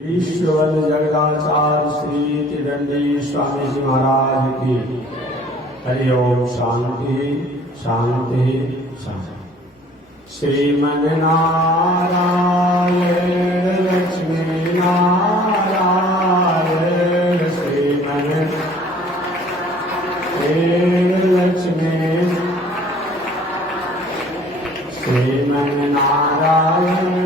ईश्वर जगदाचार्य श्री त्रिदंडी स्वामी जी महाराज की हरि ओम। शांति शांति शांति। श्रीमन नारायण लक्ष्मी नारायण श्रीमन लक्ष्मी श्रीमन नारायण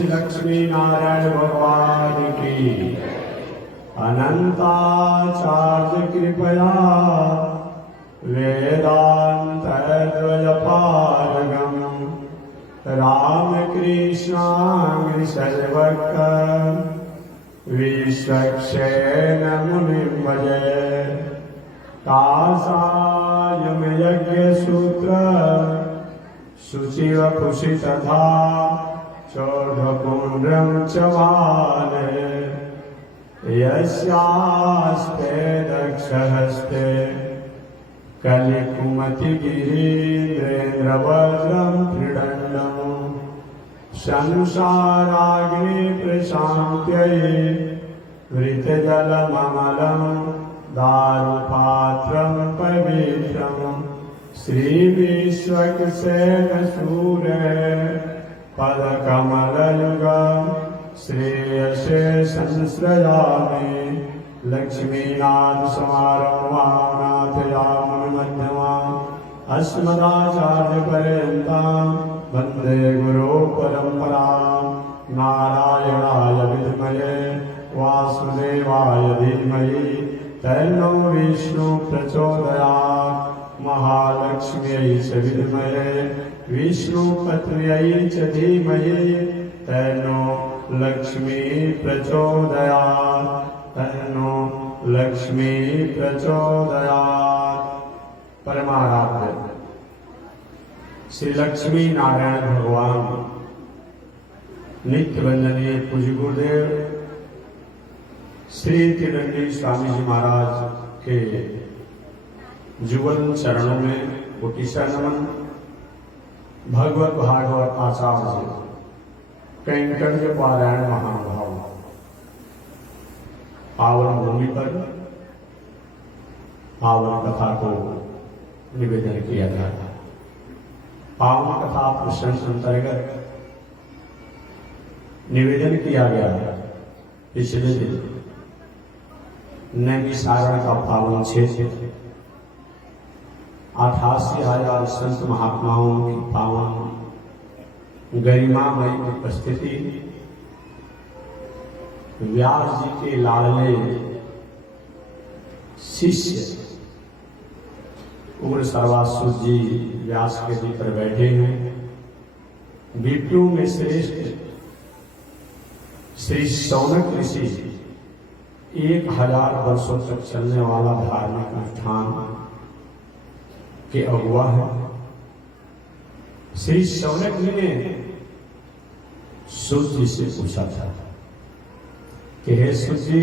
लक्ष्मी नारायण भगवान की अनंताचार्य कृपया वेदांत द्वयपारगम रामकृष्णामि सर्वक विश्वक्षेण मुनिं भजे। कासायम यज्ञ सूत्र शुचिव पुषि तथा चौधपुण्ड्रं च वाले यस्यास्ते दक्षहस्ते कलिकुमतिगिरीन्द्रेन्द्रवज्रं त्रिदण्डम् संसाराग्नि प्रशान्त्यै वृतजलममलं दारुपात्रं पवित्रम् श्रीविश्वक्सेन सूर्य पदकमलयुगं श्रेयसे संश्रयामि। लक्ष्मीनाथ समारम्भां नाथयामुनमध्यमाम् अस्मदाचार्यपर्यन्तां वन्दे गुरुपरम्परां। नारायणाय विद्महे वासुदेवाय धीमहि तन्नो विष्णुः प्रचोदयात्। महालक्ष्म्यै च विद्महे विष्णुपत्न्यै च धीमहि तन्नो लक्ष्मी प्रचोदयात्। तन्नो लक्ष्मी प्रचोदयात्। परमाराध्य श्री लक्ष्मी नारायण भगवान नित्य वंदनीय पूज्य गुरुदेव श्री त्रिदंडी स्वामी जी महाराज के जुगल चरणों में कोटिशा नमन। भगवत भागवत आचार्य कैंकर्य पारायण महानुभाव पावन भूमि पर पावन कथा को निवेदन किया जाता है। पावन कथा प्रसंग अंतर्गत निवेदन किया गया है। पिछले दिन नैमिषारण का पावन क्षेत्र 88,000 संत महात्माओं की पावन गरिमामयी उपस्थिति, व्यास जी के लाडले शिष्य उग्र सर्वासुर जी व्यास के जी पर बैठे हैं। विष्णु में श्रेष्ठ श्री शौनक ऋषि 1000 वर्षों तक चलने वाला धार्मिक अनुष्ठान के अगुआ है। श्री शौनक जी ने सूत जी से पूछा था कि हे सूत जी,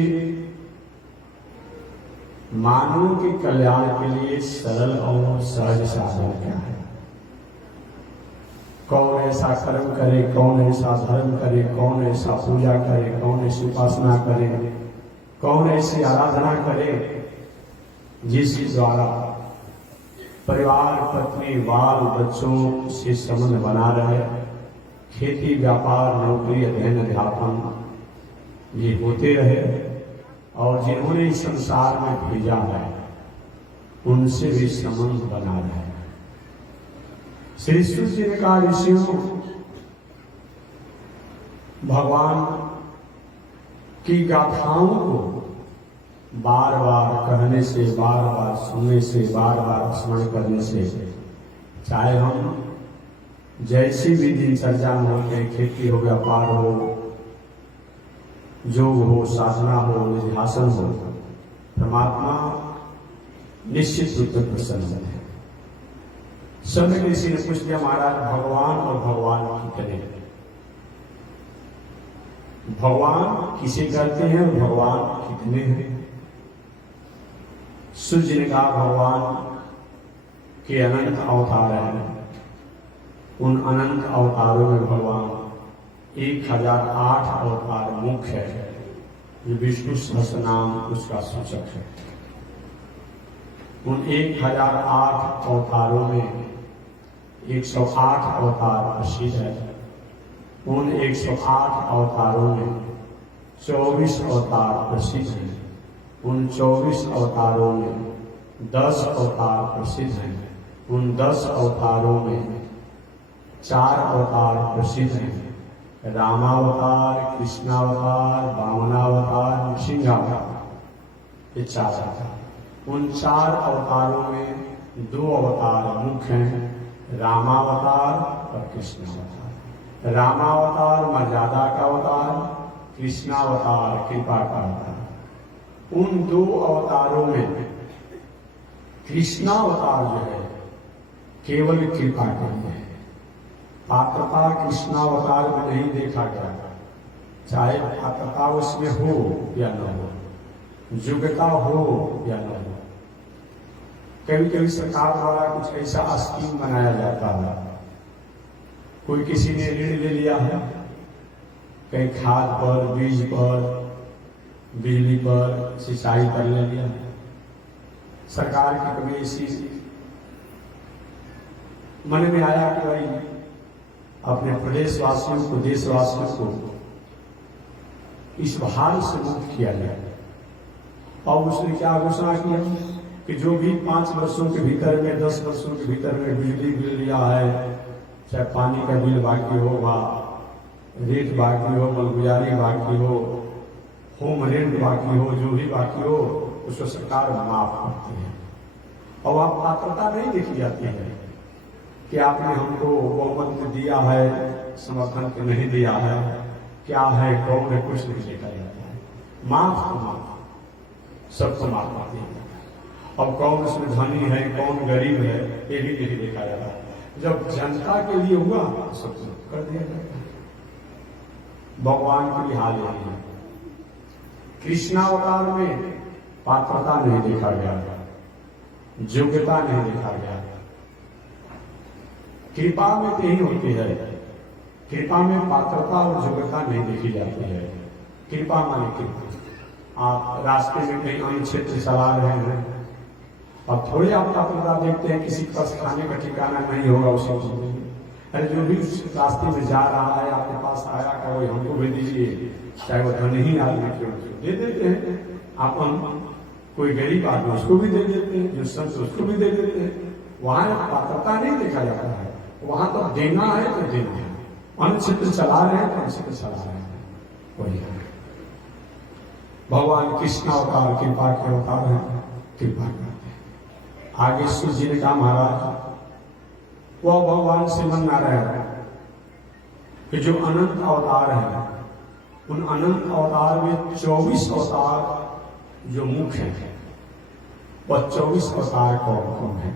मानव के कल्याण के लिए सरल और सहज साधन क्या है? कौन ऐसा कर्म करे, कौन ऐसा धर्म करे, कौन ऐसा पूजा करे, कौन ऐसी उपासना करे, कौन ऐसी आराधना करे जिसके द्वारा परिवार, पत्नी, बाल बच्चों से संबंध बना रहे, खेती, व्यापार, नौकरी, अध्ययन, अध्यापन ये होते रहे, और जिन्होंने इस संसार में भेजा है उनसे भी संबंध बना रहे। श्री सूत जी ने कहा, ऋषियों, भगवान की गाथाओं को बार बार कहने से, बार बार सुनने से, बार बार स्मरण करने से, चाहे हम जैसी भी दिनचर्या में होते, खेती हो, व्यापार हो, योग हो, साधना हो, निध्यासन हो, परमात्मा निश्चित रूप में प्रसन्न है। समय ऋषि ने पूछ लिया, महाराज भगवान और भगवान कितने? भगवान किसे कहते हैं और भगवान कितने हैं? सूर्य ने कहा, भगवान के अनंत अवतार हैं। उन अनंत अवतारों में भगवान 1008 अवतार मुख्य है, जो विष्णु सहस्त्र नाम उसका सूचक है। उन 1008 अवतारों में 108 अवतार प्रसिद्ध है। उन 108 अवतारों में 24 अवतार प्रसिद्ध हैं। उन 24 अवतारों में 10 अवतार प्रसिद्ध हैं। उन 10 अवतारों में 4 अवतार प्रसिद्ध हैं, रामावतार, कृष्णावतार, वामनावतार, नृसिंहावतार, ये 4 अवतार। उन 4 अवतारों में 2 अवतार मुख्य हैं, रामावतार और कृष्णावतार। रामावतार मर्यादा का अवतार, कृष्णावतार कृपा का अवतार। उन 2 अवतारों में कृष्णावतार जो है केवल कृपा के लिए है। पात्रता कृष्णावतार में नहीं देखा गया, चाहे पात्रता उसमें हो या न हो, योग्यता हो या न हो। कभी कभी सरकार द्वारा कुछ ऐसा स्कीम बनाया जाता है, कोई किसी ने ऋण ले लिया है, कहीं खाद पर, बीज पर, बिजली पर, सिंचाई पर ले लिया। सरकार की कभी ऐसी मन में आया कि भाई अपने प्रदेशवासियों को, देशवासियों को इस भार से मुक्त किया जाए, और उसने क्या घोषणा किया कि जो भी 5 वर्षों के भीतर में, 10 वर्षों के भीतर में बिजली बिल लिया है, चाहे पानी का बिल बाकी होगा, रेट बाकी हो, मलगुजारी बाकी हो, होम रेंट बाकी हो, जो भी बाकी हो उसको सरकार माफ करती है। और वहां पात्रता नहीं देखी जाती है कि आपने हमको बहुमत दिया है, समर्थन के नहीं दिया है, क्या है, कौन है, कुछ नहीं देखा जाता है। माफ तो माफ, सबको माफ कर दिया जाता है। और कौन उसमें धनी है, कौन गरीब है, ये भी नहीं देखा जाता। जब जनता के लिए हुआ तो सबको कर दिया जाता है। भगवान की हाल यही है। कृष्णावतार में पात्रता नहीं देखा गया, योग्यता नहीं देखा गया। कृपा में यही होती है, कृपा में पात्रता और योग्यता नहीं देखी जाती है। कृपा माने कृपा। आप रास्ते में कहीं अन्य क्षेत्र चला रहे हैं और थोड़ी आप पात्रता देखते हैं, किसी के पास खाने का ठिकाना नहीं होगा, उसे अरे जो भी उस रास्ते में जा रहा है आपके पास आया का वही हमको भी दीजिए, चाहे वो धनी आदमी क्यों दे देते हैं। आप कोई गरीब आदमी उसको भी दे देते हैं, जो संत उसको भी दे देते हैं। वहां पात्रता नहीं देखा जाता है, वहां तो देना है तो देना है। अन्य क्षेत्र चला रहे हैं तो अन्य क्षेत्र चला रहे हैं, वही है। भगवान कृष्ण अवतार कृपा के अवतार है, कृपा करते हैं। आगे सूर्य जी ने कहा, महाराज वह भगवान से मन ना रहे कि जो अनंत अवतार है, उन अनंत अवतार में 24 अवतार जो मुख्य हैं, वह 24 अवतार कौन कौन है?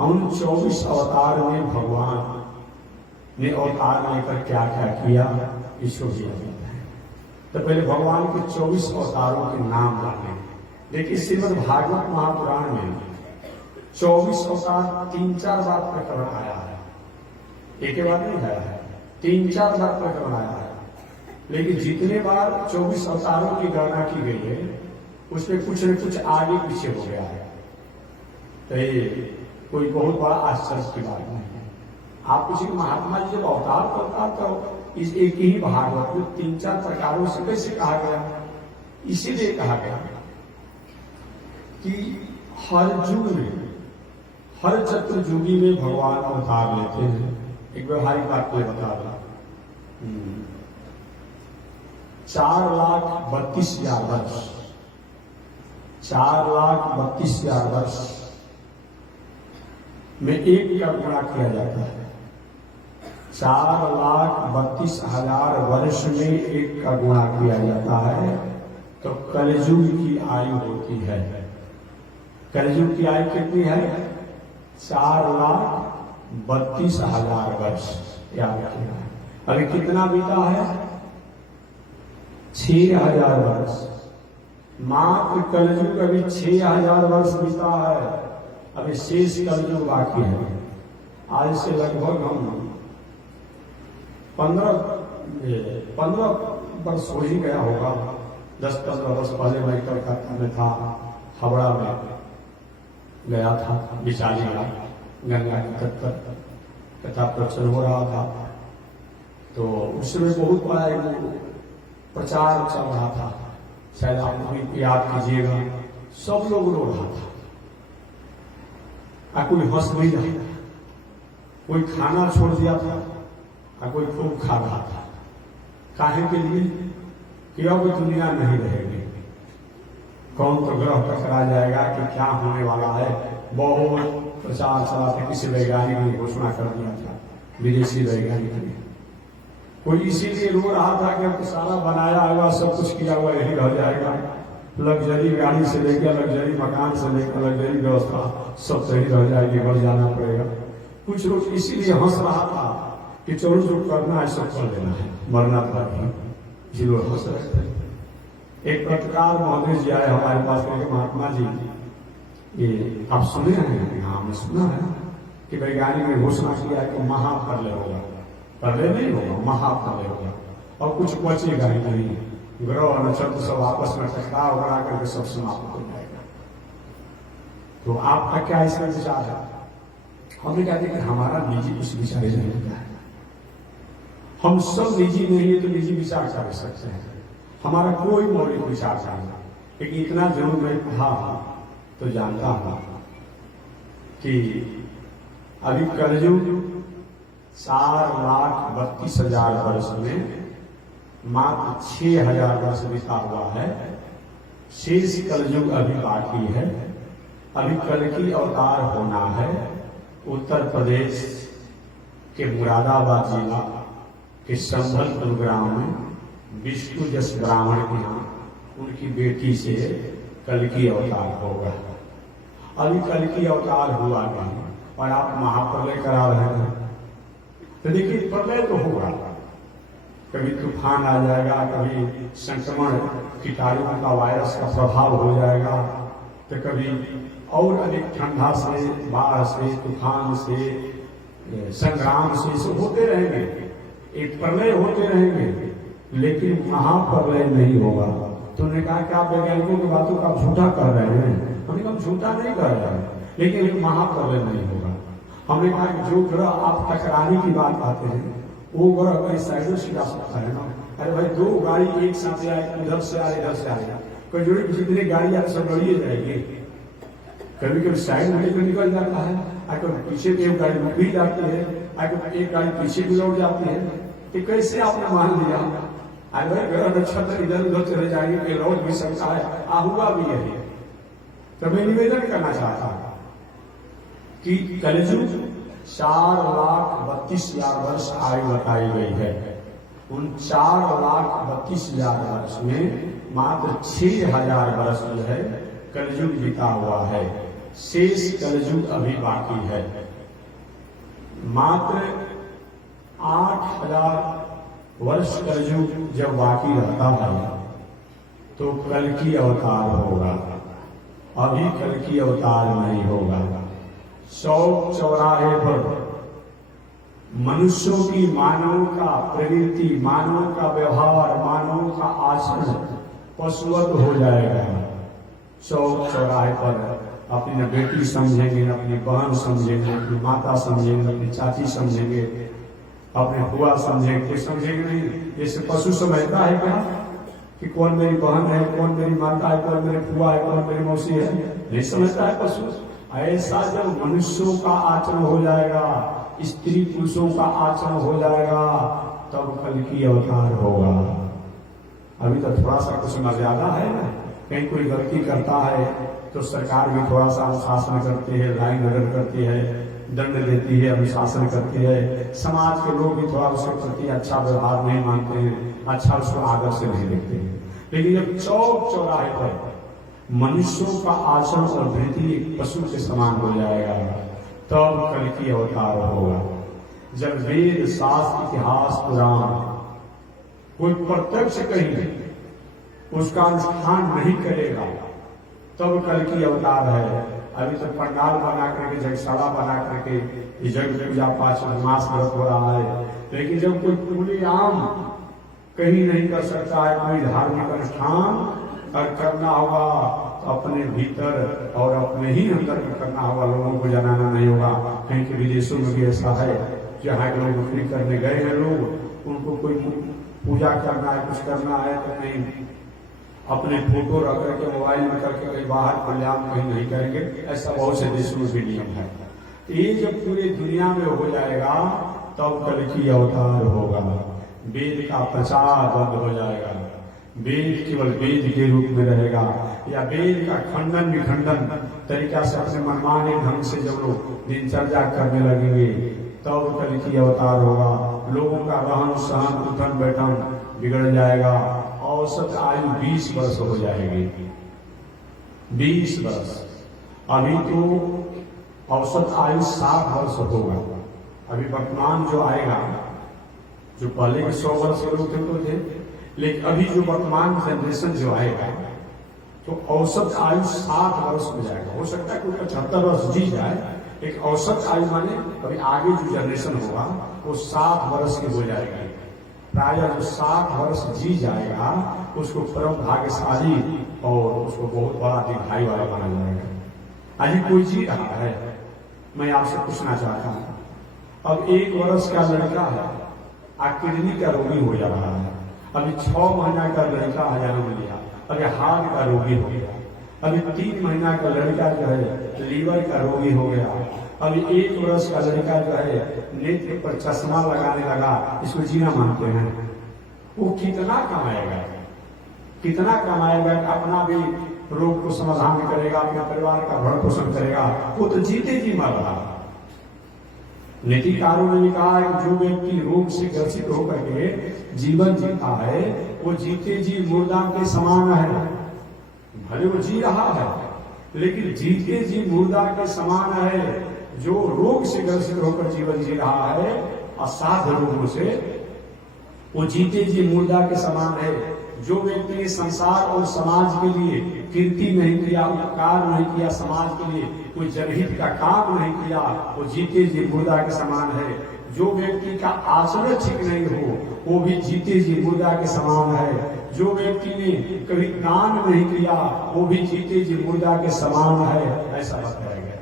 उन 24 अवतार में भगवान ने अवतार लेकर क्या क्या किया, ईश्वर जी है। तो पहले भगवान के 24 अवतारों के नाम जाने। देखिए श्रीमद् भागवत महापुराण में 24 अवतार 3-4 बार प्रकरण आया है, एक बार नहीं आया है, 3-4 बार प्रकरण आया है। लेकिन जितने बार 24 अवतारों की गणना की गई है, उसमें कुछ न कुछ आगे पीछे हो गया है। तो ये कोई बहुत बड़ा आश्चर्य की बात नहीं है। आप किसी महात्मा जी जब अवतार करता तो इस एक ही भागवत में 3-4 प्रकारों से कैसे कहा गया? इसीलिए कहा गया कि हर युग में, हर चतुर्युगी में भगवान अवतार लेते हैं। एक व्यवहारिक बात को बता रहा, 4,32,000 वर्ष, 4,32,000 वर्ष में एक का गुणा किया जाता है। 4,32,000 वर्ष में एक का गुणा किया जाता है तो कलयुग की आयु होती है। कलयुग की आयु कितनी है? 4,32,000 वर्ष। याद रखिएगा। अभी कितना बीता है? 6,000 वर्ष। मात्र कलयुग अभी 6,000 वर्ष बीता है। अभी शेष कलयुग बाकी है। आज से लगभग हम 15 वर्ष हो ही गया होगा। 10-15 वर्ष पहले मैं कलकत्ता में था, हावड़ा में गया था। विचारी गंगा के तट पर कथा प्रवचन हो रहा था, तो उस समय बहुत बड़ा एक प्रचार चल रहा था। शायद आप भी याद कीजिएगा। सब लोग रो रहा था, कोई हंस नहीं रहा था, कोई खाना छोड़ दिया था, कोई खूब खा रहा था। काहे के लिए? कि अब दुनिया नहीं रहेगी। कौन तो ग्रह टकरा जाएगा कि क्या होने वाला है। बहुत प्रचार चला था। किसी वैज्ञानिक ने घोषणा कर दिया था, विदेशी वैज्ञानिक ने। कोई इसीलिए रो रहा था कि अब सारा बनाया हुआ, सब कुछ किया हुआ यही रह जाएगा। लग्जरी गाड़ी से लेकर, लग्जरी मकान से लेकर, लग्जरी व्यवस्था सब सही रह जाएगी, घर जाना पड़ेगा। कुछ लोग इसीलिए हंस रहा था कि चलो जो करना है सब कर लेना है, मरना था नहीं। जी लोग हंस रहे थे। एक पत्रकार महोदय जी आए हमारे पास, कहे महात्मा जी ये आप सुने हैं? हाँ हमने सुना है कि वैज्ञानिक ने घोषणा किया है कि महाप्रलय होगा। प्रलय नहीं होगा, महाप्रलय होगा, और कुछ बचेगा ही नहीं। ग्रह नक्षत्र सब आपस में टकराव करा करके सब समाप्त हो जाएगा। तो आपका क्या इसमें विचार है? हमने कहते कि हमारा निजी कुछ विचार नहीं होता है। हम सब निजी नहीं है तो निजी विचार कर सकते हैं। हमारा कोई मौलिक विचार नहीं। लेकिन इतना जरूर मैं कहा तो जानता हूं कि अभी कलयुग 4,32,000 वर्ष में मात्र 6,000 वर्ष बीता हुआ है। शेष कलयुग अभी बाकी है। अभी कल की अवतार होना है। उत्तर प्रदेश के मुरादाबाद जिला के संभलपुर ग्राम में विष्णु जस ब्राह्मण के यहाँ उनकी बेटी से कल की अवतार होगा। अभी कल की अवतार हुआ नहीं और आप महाप्रलय करा रहे हैं। तो देखिए प्रलय तो होगा, कभी तूफान आ जाएगा, कभी संक्रमण कीटाणुओं का वायरस का प्रभाव हो जाएगा, तो कभी और अधिक ठंडा से, बाढ़ से, तूफान से, संग्राम से सब होते रहेंगे। एक प्रलय होते रहेंगे, लेकिन महाप्रलय नहीं होगा। तो उन्होंने कहा कि आप वैज्ञानिकों की बातों का झूठा कर रहे हैं। हमने कहा झूठा नहीं कर रहे हैं, लेकिन एक महाप्रलय नहीं होगा। हमने कहा कि जो ग्रह आप टकराने की बात आते हैं वो ग्रह कहीं साइडों से जा सकता है ना। अरे भाई 2 गाड़ी एक साथ आए, उधर से आए, इधर से आए, कोई जोड़ी जितनी गाड़ी आप सब लड़िए जाएगी। कभी कभी साइड में निकल जाता है, कभी पीछे एक गाड़ी रुक भी जाती है, कभी एक गाड़ी पीछे भी लौट जाती है। कि कैसे आपने मान लिया? अरे भाई ग्रह नक्षत्र इधर उधर चले जाएंगे, कि लौट भी सकता है। हुआ भी यही। तो मैं निवेदन करना चाहता हूं कि कलयुग 4,32,000 वर्ष आयु बताई गई है। उन 4,32,000 वर्ष में मात्र 6,000 वर्ष जो है कलयुग बीता हुआ है। शेष कलयुग अभी बाकी है। मात्र 8,000 वर्ष कलयुग जब बाकी रहता है तो कल की अवतार होगा। अभी कल की अवतार नहीं होगा। 100 चौराहे पर मनुष्यों की, मानव का प्रवृत्ति, मानव का व्यवहार, मानव का आचरण पशुवत हो जाएगा। चौक चौराहे पर अपनी न बेटी समझेंगे, न अपनी बहन समझेंगे, अपनी माता समझेंगे, अपनी चाची समझेंगे, अपने बुआ समझेंगे, कोई समझेंगे नहीं। जैसे पशु समझता है क्या कि कौन मेरी बहन है, कौन मेरी माता है, कौन मेरी बुआ है, कौन मेरी मौसी है, नहीं समझता है पशु। ऐसा जब मनुष्यों का आचरण हो जाएगा, स्त्री पुरुषों का आचरण हो जाएगा, तब कल की अवतार होगा। अभी तो थोड़ा सा कुछ मर्यादा है ना, कहीं कोई गलती करता है तो सरकार भी थोड़ा सा अनुशासन करती है, लाइन ऑर्डर करती है, दंड देती है, अनुशासन करती है। समाज के लोग भी थोड़ा उसके प्रति अच्छा व्यवहार नहीं मानते हैं, अच्छा उसको आदर से नहीं देखते हैं। लेकिन जब चौक चौराहे पर मनुष्यों का आचरण और वृत्ति एक पशु के समान हो जाएगा, तब कल की अवतार होगा। जब वेद शास्त्र इतिहास पुराण कोई प्रत्यक्ष कहीं उसका अनुष्ठान नहीं करेगा, तब कल की अवतार है। अभी तो पंडाल बना करके, जगशाला बना करके जग पूजा पाठ मास व्रत हो रहा है, लेकिन जब कोई पूरे आम कहीं नहीं कर सकता है, कोई धार्मिक अनुष्ठान और करना होगा तो अपने भीतर और अपने ही अंदर में करना होगा, लोगों को जनाना नहीं होगा। कहीं के विदेशों में भी ऐसा है, जहाँ के लोग नौकरी करने गए हैं लोग, उनको कोई पूजा करना है, कुछ करना है तो नहीं अपने फोटो रख करके मोबाइल में करके कहीं बाहर कल्याण कहीं नहीं करेंगे। ऐसा बहुत से देशों में भी नियम है। ये जब पूरी दुनिया में हो जाएगा तब कल की अवतार होगा। वेद का प्रचार बंद हो जाएगा, वेद केवल वेद के रूप में रहेगा, या वेद का खंडन विखंडन तरीका से अपने मनमाने ढंग से जब लोग दिनचर्या करने लगेंगे, तब कल की अवतार होगा। लोगों का रहन सहन उठन बैठन बिगड़ जाएगा। औसत आयु 20 वर्ष हो जाएगी, 20 वर्ष। अभी तो औसत आयु 60 वर्ष होगा। अभी वर्तमान जो आएगा, जो पहले के 100 वर्ष के लोग थे तो थे, लेकिन अभी जो वर्तमान जनरेशन जो आएगा तो औसत आयु 60 वर्ष हो जाएगा। हो सकता है कोई 75 वर्ष जी जाए, एक औसत आयु माने अभी आगे जो जनरेशन होगा वो 60 वर्ष की हो जाएगी। प्राय जो 60 वर्ष जी जाएगा उसको परम भाग्यशाली और उसको बहुत बड़ा दीर्घायु वाला माना जाएगा। अभी कोई जी रहा है, मैं आपसे पूछना चाहता हूँ, अब 1 वर्ष का लड़का है, किडनी का रोगी हो जा रहा है। अभी 6 महीना का लड़का जन्म लिया, अभी हार्ट का रोगी हो गया। अभी 3 महीना का लड़का जो है लीवर का रोगी हो गया। अभी 1 वर्ष का लड़का जो है नेत्र पर चश्मा लगाने लगा, इसको जीना मानते हैं। वो कितना कमाएगा, कितना कमाएगा, अपना भी रोग को समाधान करेगा, अपने परिवार का भरण पोषण करेगा, वो तो जीते जी मर रहा है। नीतिकारों ने कहा है जो व्यक्ति रोग से ग्रसित होकर के जीवन जीता है वो जीते जी मुर्दा के समान है। भले वो जी रहा है लेकिन जीते जी मुर्दा के समान है। जो रोग से ग्रसित होकर जीवन जी रहा है असाध्य रोगों से, वो जीते जी मुर्दा के समान है। जो व्यक्ति ने संसार और समाज के लिए कीर्ति नहीं किया, उपकार नहीं किया, समाज के लिए कोई जनहित का काम नहीं किया, वो जीते जी मुर्दा के समान है। जो व्यक्ति का आचरण ठीक नहीं हो वो भी जीते जी मुर्दा के समान है। जो व्यक्ति ने कभी दान नहीं किया वो भी जीते जी मुर्दा के समान है। ऐसा बताया गया,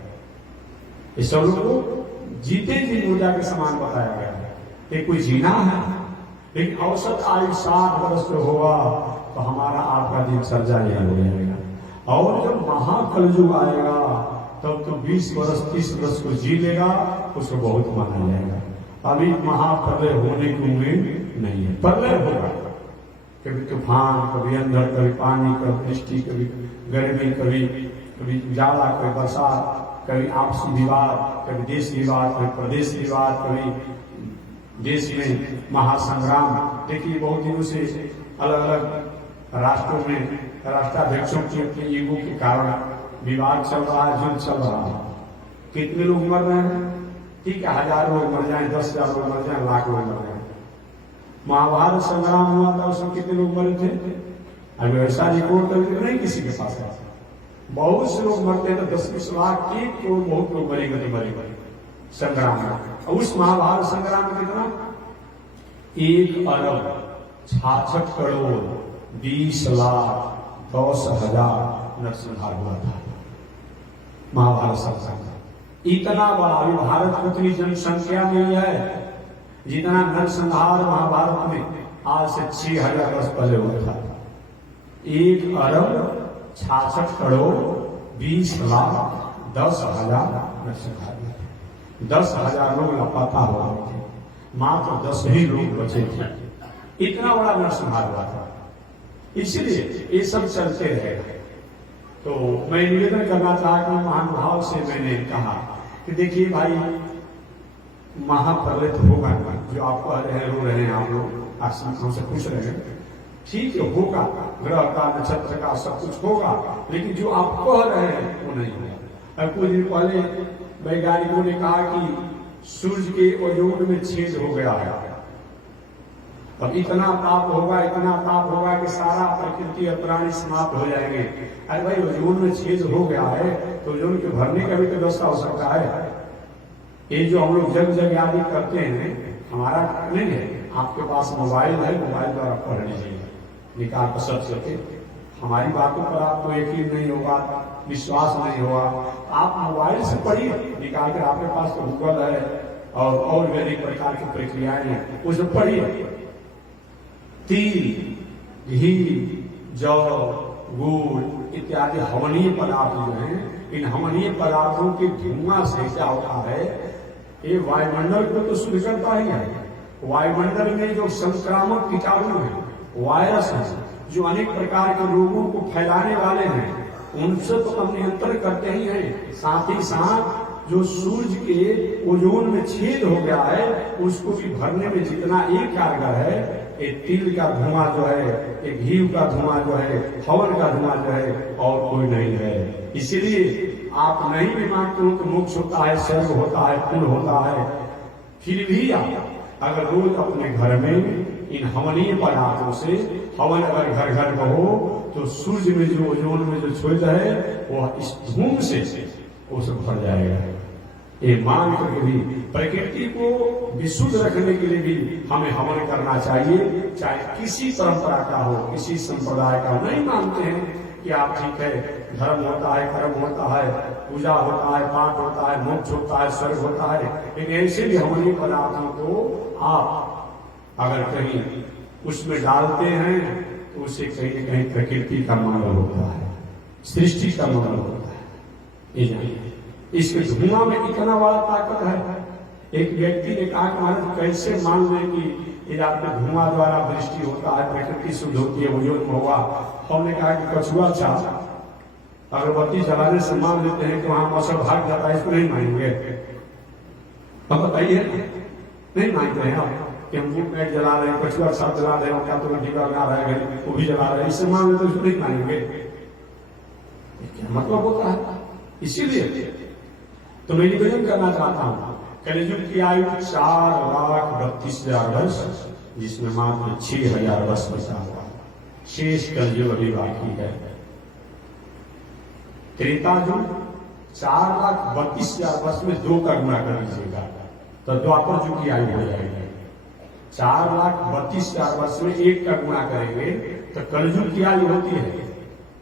इस सब को जीते जी मुर्दा के समान बताया गया है। ये कोई जीना है, लेकिन औसत आयु 60 वर्ष पे होगा तो हमारा आपका दिनचर्या यही हो जाएगा। और जब महाकलयुग आएगा तब तो 20 वर्ष 30 वर्ष को जी लेगा, उसको बहुत माना जाएगा। अभी महाप्रलय होने की उम्मीद नहीं है। प्रलय होगा, कभी तूफान, कभी अंधड़, कभी पानी, कभी वृष्टि, कभी गर्मी, कभी उजाला, कभी बरसात, कभी आपसी विवाद, कभी देश विवाद, कभी प्रदेश विवाद, कभी देश में महासंग्राम। देखिए बहुत दिनों से अलग अलग राष्ट्रों में राष्ट्राध्यक्षों की अपने ईगो के कारण विवाद चल रहा है, युद्ध चल रहा है। कितने लोग मर रहे हैं? ठीक है, 1000 लोग मर जाए, 10,000 लोग मर जाए, लाख लोग मर जाए। महाभारत संग्राम हुआ था, उसमें कितने लोग मरे थे? अभी ऐसा रिपोर्ट तो नहीं किसी के पास है। बहुत से लोग मरते हैं तो 10-20 लाख, 1 करोड़ बहुत लोग मरेंगे तो मरेंगे संग्राम में। उस महाभारत संग्राम में कितना? 1 अरब 66 करोड़ 20 लाख 10,000 नरसंहार हुआ था महाभारत संग्राम। इतना बड़ा, अभी भारत की उतनी जनसंख्या नहीं है जितना नरसंहार महाभारत में आज से 6000 वर्ष पहले हुआ था। 1 अरब 66 करोड़ 20 लाख 10,000 नरसंहार हुए। 10,000 लोग लापता हो गए थे, मात्र 10 ही लोग बचे थे। इतना बड़ा नरसंहार हुआ था। इसलिए ये सब चलते रहे। तो मैं निवेदन करना चाहा कि महानुभाव से मैंने कहा कि देखिए भाई, महाप्रलय तो होगा, जो आप कह रहे हैं, रो रहे हैं आप लोग, आश्रम से पूछ रहे हैं, ठीक है होगा, ग्रह का नक्षत्र का सब कुछ होगा, लेकिन जो आप कह रहे हैं वो नहीं होगा। अब कुछ दिन पहले वैज्ञानिकों ने कहा कि सूर्य के ओजोन में छेद हो गया है। अब इतना ताप होगा कि सारा प्रकृति और प्राणी समाप्त हो जाएंगे। अरे भाई, ओजोन में छेद हो गया है तो ओजोन के भरने का भी तो व्यवस्था हो सकता है। ये जो हम लोग जग आदि करते हैं, हमारा नहीं है। आपके पास मोबाइल है, मोबाइल द्वारा पढ़ लीजिए, निकाल कर सर्च करके। हमारी बातों पर आपको यकीन नहीं होगा, विश्वास नहीं होगा, आप मोबाइल से पढ़िए, निकाल कर। आपके पास तो गूगल है और भी अनेक प्रकार की प्रक्रियाएं हैं, उसमें पढ़िए। तिल, घी, जौ, गुड़ इत्यादि हवनीय पदार्थ जो हैं, इन हवनीय पदार्थों के धुआं से क्या होता है, ये वायुमंडल को तो शुद्ध करता ही है। वायुमंडल में जो संक्रामक कीटाणु हैं, वायरस हैं, जो अनेक प्रकार के रोगों को फैलाने वाले हैं, उनसे तो हम नियंत्रण करते ही हैं। साथ ही साथ जो सूर्य के ओजोन में छेद हो गया है, उसको भी भरने में जितना एक कारगर है, ये तिल का धुआं जो है, ये घी का धुआं जो है, हवन का धुआं जो है, और कोई नहीं है। इसीलिए आप नहीं भी मानते हो कि मोक्ष होता है, स्वर्ग होता है, पुण्य होता है, फिर भी आप अगर रोज अपने घर में इन हवनीय पदार्थों से, हवन अगर घर घर में हो, तो सूर्य में जो ओजोन में जो छेद है, वो इस धूम से वो सब भर जाएगा। ये मान करके भी प्रकृति को विशुद्ध रखने के लिए भी हमें हवन करना चाहिए, चाहे किसी परंपरा का हो, किसी संप्रदाय का हो। नहीं मानते हैं कि आप ठीक है, धर्म होता है, कर्म होता है, पूजा होता है, पाठ होता है, मोक्ष होता है, स्वर्ग होता है, लेकिन ऐसे भी हवनीय पदार्थों को आप अगर कहीं उसमें डालते हैं तो उससे कहीं न कहीं प्रकृति का मंगल होता है, सृष्टि का मंगल होता है। ये जानिए, इसके धुआं में इतना बड़ा ताकत है। एक व्यक्ति ने कहा कि महाराज कैसे मान लें कि ये आपके धुआं द्वारा वृष्टि होता है, प्रकृति शुद्ध होती है, ओजोन में होगा। हमने कहा कि कछुआ छाप अगरबत्ती जलाने से मान लेते हैं कि वहां मौसम भाग जाता है, इसको नहीं मानेंगे। अब बताइए, नहीं मानते हैं आप कि हम बुक में जला रहे हैं, कछुआ छाप जला रहे हैं, क्या तो दीवार बना रहे हैं, वो भी जला रहे हैं, इससे मान लेते, इसको नहीं मानेंगे। क्या मतलब होता है? इसीलिए तो मैं निवेदन करना चाहता हूं, कलियुग की आयु 4,32,000 वर्ष, जिसमें मात्र 6,000 वर्ष बचा हुआ, शेष कलयुग अभी बाकी है। त्रेता युग 4,32,000 वर्ष में 2 का गुणा कर लीजिएगा तो द्वापर युग की आयु हो जाएगी। 4,32,000 वर्ष में 1 का गुणा करेंगे तो कलयुग की आयु होती है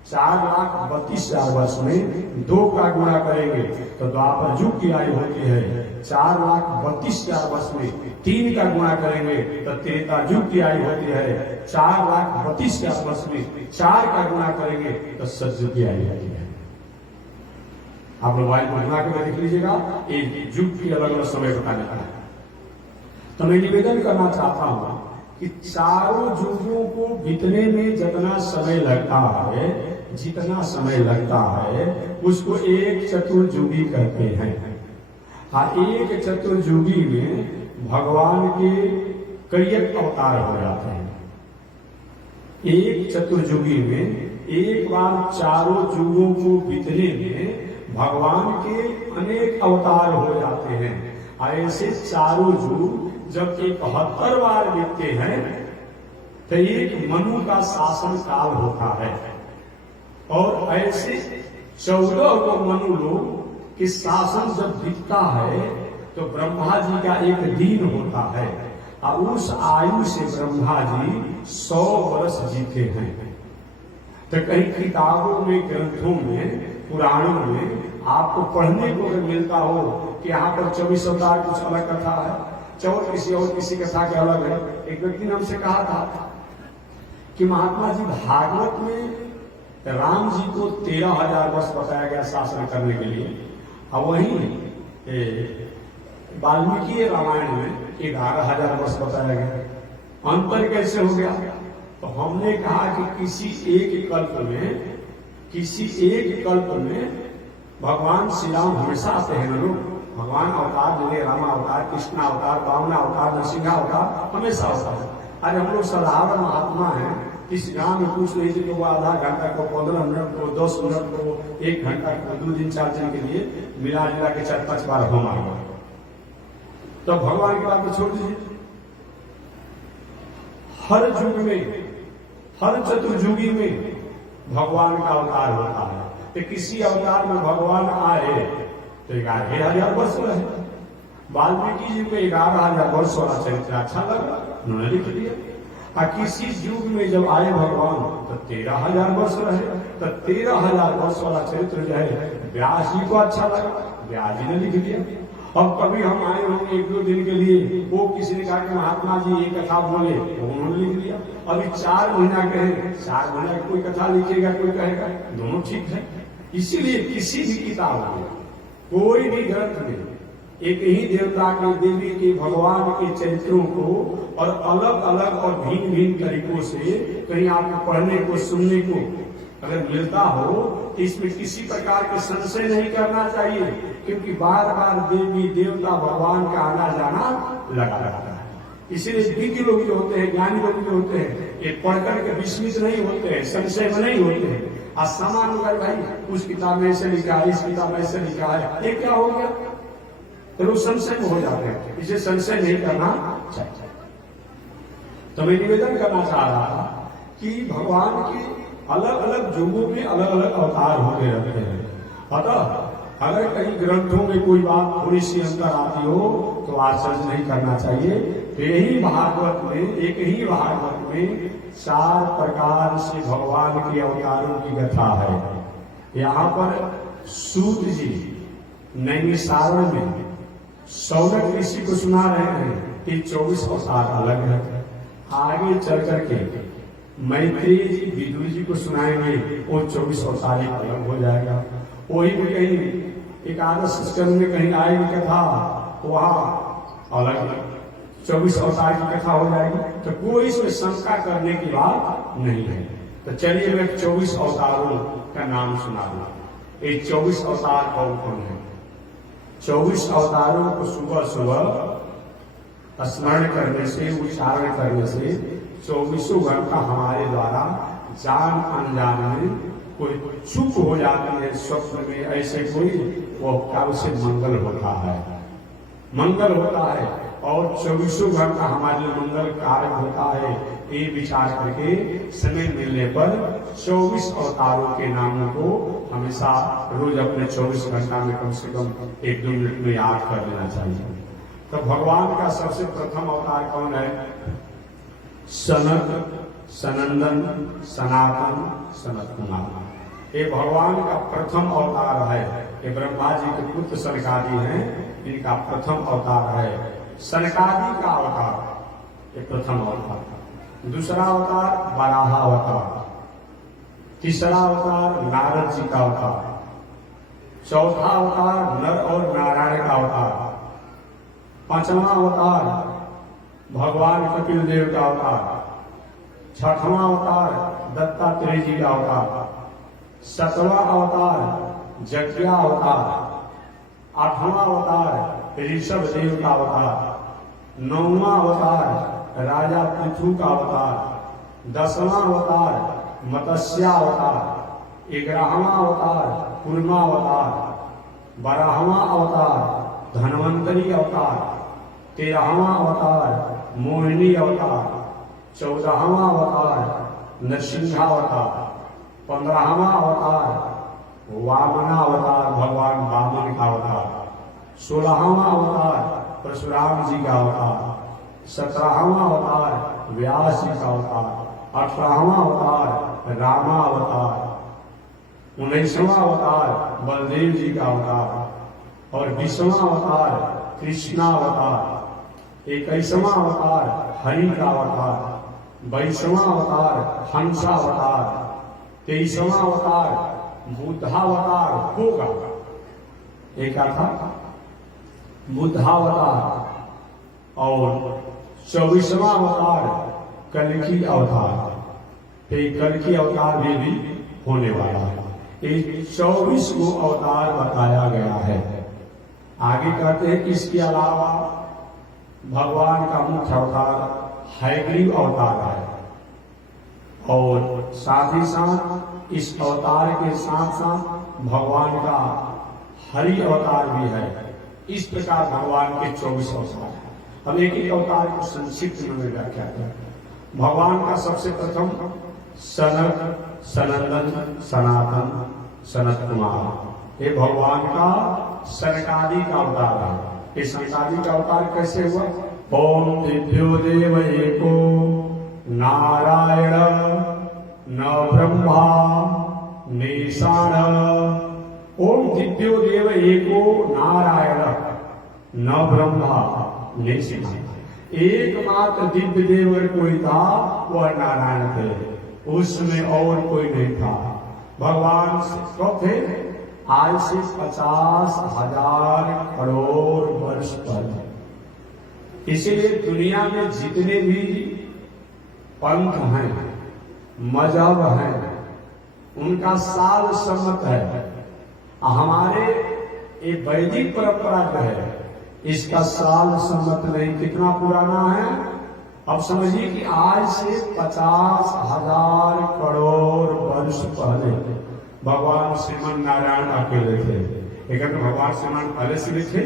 4,32,000 वर्ष में 2 का गुणा करेंगे तो द्वापर युग की आयु होती है 4,32,000 वर्ष में 3 का गुणा करेंगे तो त्रेता युग की आयु होती है 4,32,000 वर्ष में 4 का गुणा करेंगे तो सतयुग की आयु होती है। आप मोबाइल को गुणा करके देख लीजिएगा, एक युग की अलग अलग समय बताने का है। तो मैं निवेदन करना चाहता हूं कि चारों युगों को बीतने में जितना समय लगता है उसको एक चतुर्युगी कहते हैं। हाँ, एक चतुर्युगी में भगवान के कई अवतार हो जाते हैं। एक चतुर्युगी में एक बार चारों युगों को बीतने में भगवान के अनेक अवतार हो जाते हैं। ऐसे चारों युग जब 71 बार बीतते हैं तो एक मनु का शासन काल होता है और ऐसे 14 को मनु लोग के शासन जब बीतता है तो ब्रह्मा जी का एक दिन होता है और उस आयु से ब्रह्मा जी 100 वर्ष जीते हैं। तो कहीं किताबों में, ग्रंथों में, पुराणों में आपको पढ़ने को अगर मिलता हो कि यहाँ पर 24 अवतार कुछ अलग कथा है, चौथ किसी और किसी कथा के अलग है। एक व्यक्ति ने हमसे कहा था कि महात्मा जी, भागवत में राम जी को 13,000 वर्ष बताया गया शासन करने के लिए, और वहीं वाल्मीकि रामायण में 11,000 वर्ष बताया गया। अंतर कैसे हो गया? तो हमने कहा कि किसी एक कल्प में भगवान श्री राम हमेशा आते हैं ना लोग। भगवान अवतार ले, रामा अवतार, कृष्ण अवतार, वामना अवतार, नरसिंह अवतार हमेशा होता है। अरे हम लोग साधारण महात्मा हैं, इस गांव में पूछ लीजिए कि वो आधा घंटा को, 15 मिनट को, 10 मिनट को, 1 घंटा को, 2 दिन 4 दिन के लिए मिला जुला के 4-5 बार होम आ गया। तो भगवान की बात को छोड़ दीजिए। हर युग में, हर चतुर्युगी में भगवान का अवतार होता है। तो किसी अवतार में भगवान आए तो 11,000 वर्ष रहे। वाल्मीकि जी को 11,000 वर्ष वाला चरित्र अच्छा लगा, उन्होंने लिख दिया। और किसी युग में जब आए भगवान तो 13,000 वर्ष रहे। तो 13,000 वर्ष वाला चरित्र जो है व्यास जी को अच्छा लगा, व्यास जी ने लिख दिया। अब कभी हम आए होंगे 1-2 दिन के लिए, वो किसी ने कहा कि महात्मा जी ये कथा बोले, तो उन्होंने लिख दिया। अभी 4 महीना कहे, 4 महीना की कोई कथा लिखेगा, कोई कहेगा, दोनों ठीक है। इसीलिए किसी भी किताब में, कोई भी ग्रंथ में एक ही देवता के, देवी के, भगवान के चरित्रों को और अलग अलग और भिन्न भिन्न तरीकों से कहीं आपको पढ़ने को, सुनने को अगर मिलता हो तो इसमें किसी प्रकार के संशय नहीं करना चाहिए, क्योंकि बार बार देवी देवता भगवान का आना जाना लगा रहता है। इसीलिए विज्ञ लोग जो होते हैं, ज्ञानी लोग जो होते हैं, ये पढ़कर के विस्मित नहीं होते हैं, संशय में नहीं होते हैं। आसामान होगा भाई, उस किताब में ऐसे लिखा है, इस किताब में ऐसे लिखा है, ये क्या हो गया? तो लोग संशय में हो जाते हैं। इसे संशय नहीं करना चाहिए। तो मैं निवेदन करना चाह रहा था कि भगवान के अलग अलग युगों में अलग अलग अवतार होते रहते हैं। अतः अगर कहीं ग्रंथों में कोई बात थोड़ी सी अंतर आती हो तो आश्चर्य नहीं करना चाहिए। तो यही भागवत में, एक ही भागवत में 4 प्रकार से भगवान के अवतारों की कथा है। यहाँ पर सूत जी नैमिषारण्य में सौनक ऋषि को सुना रहे हैं कि 24 अवतार अलग है। आगे चल करके मैत्रेय जी विदुर जी को सुनाएंगे, वो 24 अवतार अलग हो जाएगा। वही भी कहीं एकादश स्कंद में कहीं आएगी कथा, वहां अलग 24 अवतार की कथा हो जाएगी। तो कोई इसमें शंका करने की बात नहीं है। तो चलिए मैं 24 अवतारों का नाम सुना दूं। ये 24 अवतार कौन कौन है? 24 अवतारों को सुबह सुबह स्मरण करने से, उच्चारण करने से 24 घंटा हमारे द्वारा जान अनजान में कोई चूक हो जाती है, स्वप्न में ऐसे कोई, वो कब से मंगल होता है, मंगल होता है। और 24 घंटा हमारे लिए मंगल कारक होता है। ये विचार करके समय मिलने पर 24 अवतारों के नामों को हमेशा रोज अपने 24 घंटा में कम से कम 1-2 मिनट में याद कर लेना चाहिए। तो भगवान का सबसे प्रथम अवतार कौन है? सनत, सनंदन, सनातन, सनत कुमार। ये भगवान का प्रथम अवतार है। ये ब्रह्मा जी के पुत्र सनकादि हैं, इनका प्रथम अवतार है। सनकादि का अवतार ये प्रथम अवतार। दूसरा अवतार वराह अवतार। तीसरा अवतार नारद जी का अवतार। चौथा अवतार नर और नारायण का अवतार। पांचवा अवतार भगवान कपिल देव का अवतार। छठवां अवतार दत्तात्रेय जी का अवतार। 7वां अवतार जग्या अवतार। 8वां अवतार ऋषभ देव का अवतार। 9वां अवतार राजा पृथु का अवतार। 10वां अवतार मत्स्य अवतार। 11वां अवतार कूर्मा अवतार। 12वां अवतार धन्वंतरी अवतार। 13वां अवतार मोहिनी अवतार। 14वां अवतार नरसिंहावतार। 15वां अवतार वामना अवतार, भगवान वामन का अवतार। 16वां अवतार परशुराम जी का अवतार। 17वां अवतार व्यास जी का अवतार। 18वां अवतार रामावतार, 19वां अवतार बलदेव जी का अवतार और 20वां अवतार कृष्णावतार, 21वां अवतार हरि का अवतार, 22वां अवतार हंसावतार, 23वां अवतार बुद्धावतार होगा। एक था बुद्धावतार और 24वां अवतार कल्कि अवतार। कल्कि अवतार में भी होने वाला है। 24 को अवतार बताया गया है। आगे कहते हैं इसके अलावा भगवान का मुख्य अवतार हयग्रीव अवतार है और साथ ही साथ इस अवतार के साथ साथ भगवान का हरि अवतार भी है। इस प्रकार भगवान के 24 अवतार है। हम एक एक अवतार को संक्षिप्त में व्याख्या करें। भगवान का सबसे प्रथम सनक, सनंदन, सनातन, सनत कुमार, ये भगवान का सनकादि का अवतार है। ये सनकादि का अवतार कैसे हुआ? ओम दिव्यो देव एको नारायण न ब्रह्मा निशान। ओम दिव्यो देव एको नारायण न ब्रह्मा निशान। एकमात्र दिव्य देव अगर कोई था वह नारायण थे, उसमें और कोई नहीं था। भगवान कब थे? आज से 50,000 करोड़ वर्ष पहले। इसीलिए दुनिया में जितने भी पंथ हैं, मजहब हैं, उनका साल सम्मत है। हमारे ये वैदिक परंपरा जो है इसका साल सम्मत नहीं। कितना पुराना है? अब समझिए कि आज से 50,000 करोड़ वर्ष पहले भगवान श्रीमन नारायण अकेले थे। लेकिन भगवान श्रीमान पहले से भी थे।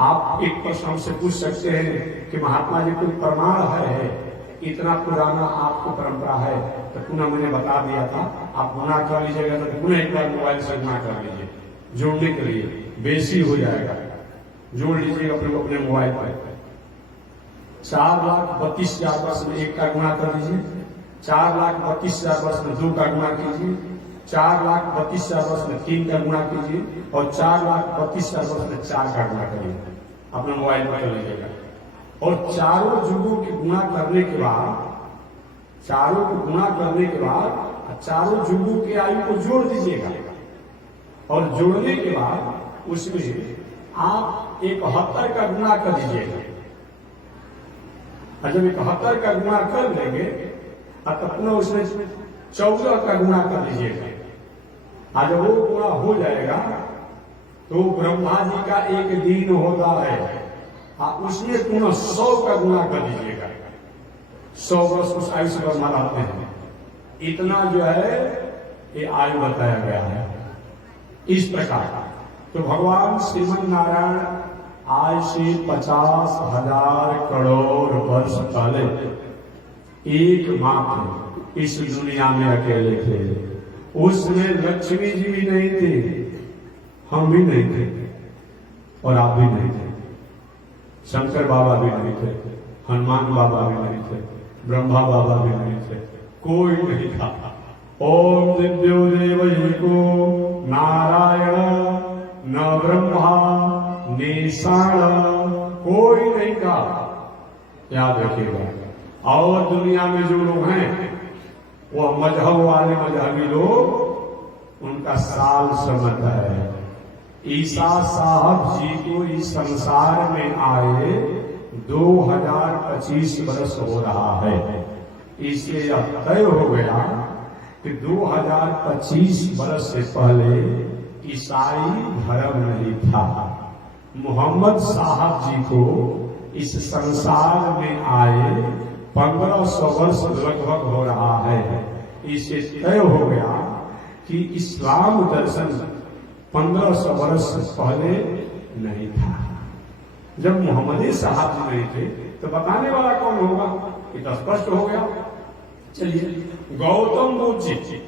आप एक प्रश्न हमसे पूछ सकते हैं कि महात्मा जी कोई प्रमाण है? इतना पुराना आपको परंपरा है तो पुनः मैंने बता दिया था, आप गुना कर लीजिएगा तो पुनः एक बार मोबाइल से गुना कर लीजिए, जोड़ने के लिए बेसी हो जाएगा। जोड़ लीजिएगा अपने मोबाइल पर। 4,32,000 वर्ष में 1 का गुणा कर लीजिए, 4,32,000 वर्ष में 2 का गुणा कीजिए, 4,32,000 वर्ष में 3 का गुणा कीजिए और 4,32,000 वर्ष में 4 का गुणा करिए। अपने मोबाइल पर कर लीजिएगा और चारों युगों के गुणा करने के बाद, चारों को गुणा करने के बाद चारों युगों की आयु को जोड़ दीजिएगा और जोड़ने के बाद उसमें आप 71 का गुणा कर दीजिएगा। जब 71 का गुणा कर लेंगे तब पुनः उसमें 14 का गुणा कर दीजिएगा। जब वो गुणा हो जाएगा तो ब्रह्मा जी का एक दिन होता है, उसमें पुनः 100 का गुणा कर दीजिएगा। 100 वर्ष उस आयु से ब्रह्मा रहते हैं। इतना जो है ये आयु बताया गया है। इस प्रकार तो भगवान श्रीमन नारायण आज से 50,000 करोड़ वर्ष पहले एकमात्र इस दुनिया में अकेले थे। उसमें लक्ष्मी जी भी नहीं थे, हम भी नहीं थे और आप भी नहीं थे। शंकर बाबा भी नहीं थे, हनुमान बाबा भी नहीं थे, ब्रह्मा बाबा भी नहीं थे, कोई नहीं था। ओम दिव्यो देव एको नारायण न ब्रह्मा निशान, कोई नहीं था। याद रखिएगा। और दुनिया में जो लोग हैं वो मजहब वाले मजहबी लोग, उनका साल सम्मत है। ईसा साहब जी को इस संसार में आए 2025 वर्ष हो रहा है। इसलिए यह तय हो गया कि 2025 वर्ष से पहले ईसाई धर्म नहीं था। मोहम्मद साहब जी को इस संसार में आए 1500 वर्ष लगभग हो रहा है। इससे तय हो गया कि इस्लाम दर्शन 1500 वर्ष पहले नहीं था। जब मोहम्मद साहब जी नहीं थे तो बताने वाला कौन होगा? ये तो स्पष्ट हो गया। चलिए, गौतम बुद्ध जी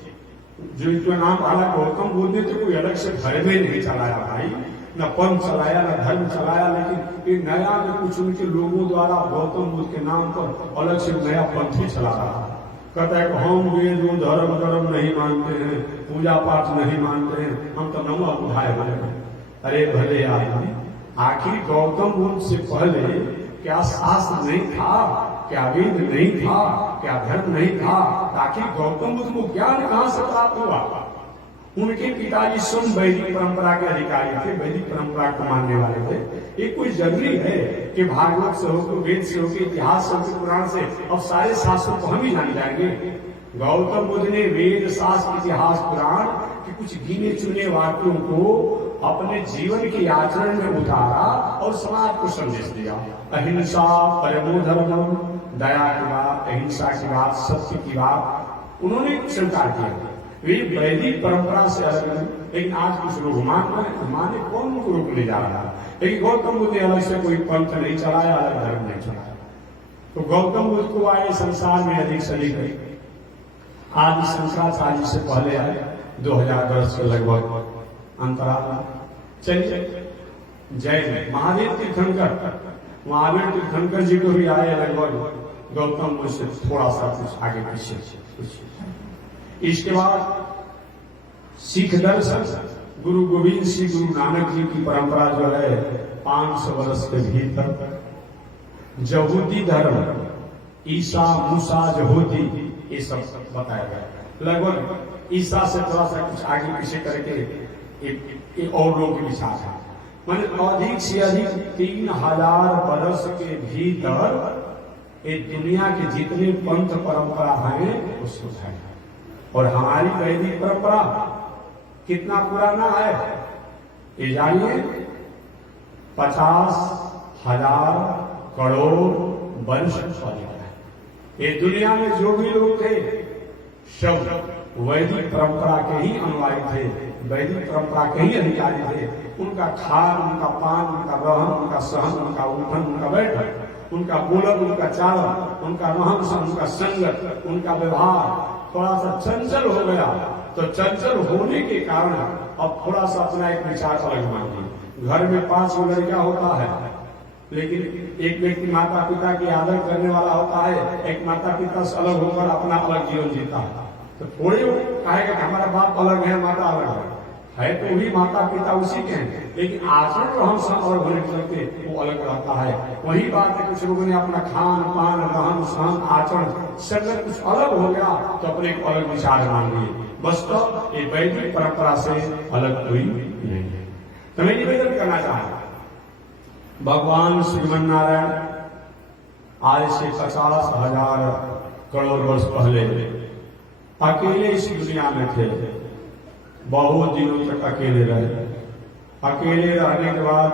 जो इनका नाम आला गौतम बुद्ध ने तो कोई अलग से धर्म ही नहीं चलाया भाई, न पंथ चलाया न धर्म चलाया, लेकिन ये नया में कुछ उनके लोगों द्वारा गौतम बुद्ध के नाम पर अलग से नया पंथ ही चला रहा। कहता है हम वेद धर्म कर्म नहीं मानते हैं, पूजा पाठ नहीं मानते हैं, हम तो नौवा उठाए हुए हैं। अरे भले आदमी, आखिर गौतम बुद्ध से पहले क्या शास्त्र नहीं था, क्या वेद नहीं था, क्या धर्म नहीं था? आखिर गौतम बुद्ध को ज्ञान कहां से प्राप्त हुआ? उनके पिताजी स्वयं वैदिक परंपरा के अधिकारी थे, वैदिक परंपरा को मानने वाले थे। ये कोई जरूरी है कि भागवत से हो, वेद से हो, इतिहास से हो, पुराण से, अब सारे शास्त्रों को हम ही जान जाएंगे? गौतम बुद्ध ने वेद, शास्त्र, इतिहास, पुराण के कुछ गिने चुने वाक्यों को अपने जीवन के आचरण में उतारा और समाज को संदेश दिया। अहिंसा परमो धर्मम, दया की बात, अहिंसा की बात, सत्य की बात उन्होंने स्वीकार किया। वे वैदिक परंपरा से अलग नहीं, लेकिन आज कुछ लोग माने कौन उनको रोक ले जा रहा है? लेकिन गौतम बुद्ध ने अलग से कोई पंथ नहीं चलाया, अलग धर्म नहीं चलाया। तो गौतम बुद्ध को आए संसार में अधिक से अधिक आदि शंकराचार्य से पहले आए 2000 वर्ष के लगभग अंतराल। चलिए जैन महावीर तीर्थंकर जी को भी आए लगभग गौतम बुद्ध से थोड़ा सा कुछ आगे पीछे। इसके बाद सिख दर्शन, गुरु गोविंद सिंह, गुरु नानक जी की परंपरा जो है 500 वर्ष के भीतर। यहूदी धर्म, ईसा मूसा यहूदी, ये सब बताया गया। लगभग ईसा से थोड़ा सा कुछ आगे पीछे करके और लोगों के विचार है। मतलब अधिक से अधिक 3000 वर्ष के भीतर ये दुनिया के जितने पंथ परंपरा हैं वो शुद्ध है। और हमारी वैदिक परंपरा कितना पुराना है ये जानिए? 50,000 करोड़ वर्ष पहले है। ये दुनिया में जो भी लोग थे सब वैदिक परंपरा के ही अनुयायी थे, वैदिक परंपरा के ही अधिकारी थे। उनका खान, उनका पान, उनका रहन, उनका सहन, उनका उठन, उनका बैठन, उनका बोलन, उनका चालन, उनका रहन सहन, उनका संगत, उनका व्यवहार थोड़ा सा चंचल हो गया। तो चंचल होने के कारण अब थोड़ा सा अपना एक विचार अलग मानिए। घर में 5 लड़का होता है, लेकिन एक व्यक्ति माता पिता की आदर करने वाला होता है, एक माता पिता से अलग होकर अपना अलग जीवन जीता है। तो थोड़े कहेगा कि हमारा बाप अलग है, माता अलग है तो भी माता पिता उसी के हैं, लेकिन आचरण तो हम सब अलग होने के चलते वो अलग रहता है। वही बात है, कुछ लोगों ने अपना खान पान, रहन सहन, आचरण सब कुछ अलग हो गया तो अपने को अलग विचार मान लिए। बस तो ये वैदिक परंपरा से अलग कोई नहीं है। तो मैं निवेदन करना चाहता, भगवान श्रीमन नारायण आज से 50,000 करोड़ वर्ष पहले अकेले इस दुनिया में थे। बहुत दिनों तक अकेले रहे। अकेले रहने के बाद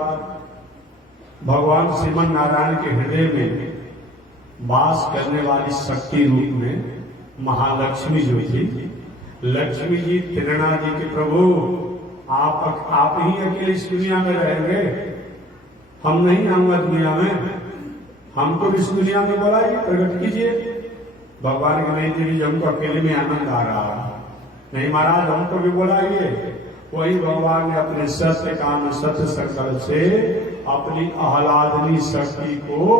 भगवान श्रीमन नारायण के हृदय में वास करने वाली शक्ति रूप में महालक्ष्मी जो थी, लक्ष्मी जी त्रिणा जी के प्रभु आप ही अकेले इस दुनिया में रहेंगे, हम नहीं आऊंगा दुनिया में, हमको इस दुनिया में बुलाइए, प्रकट कीजिए। भगवान के नहीं देवी हमको अकेले में आनंद आ रहा है, नहीं महाराज हमको भी बुलाइए। वही भगवान ने अपने सत्य काम सत्य संकल्प से अपनी आह्लादनी शक्ति को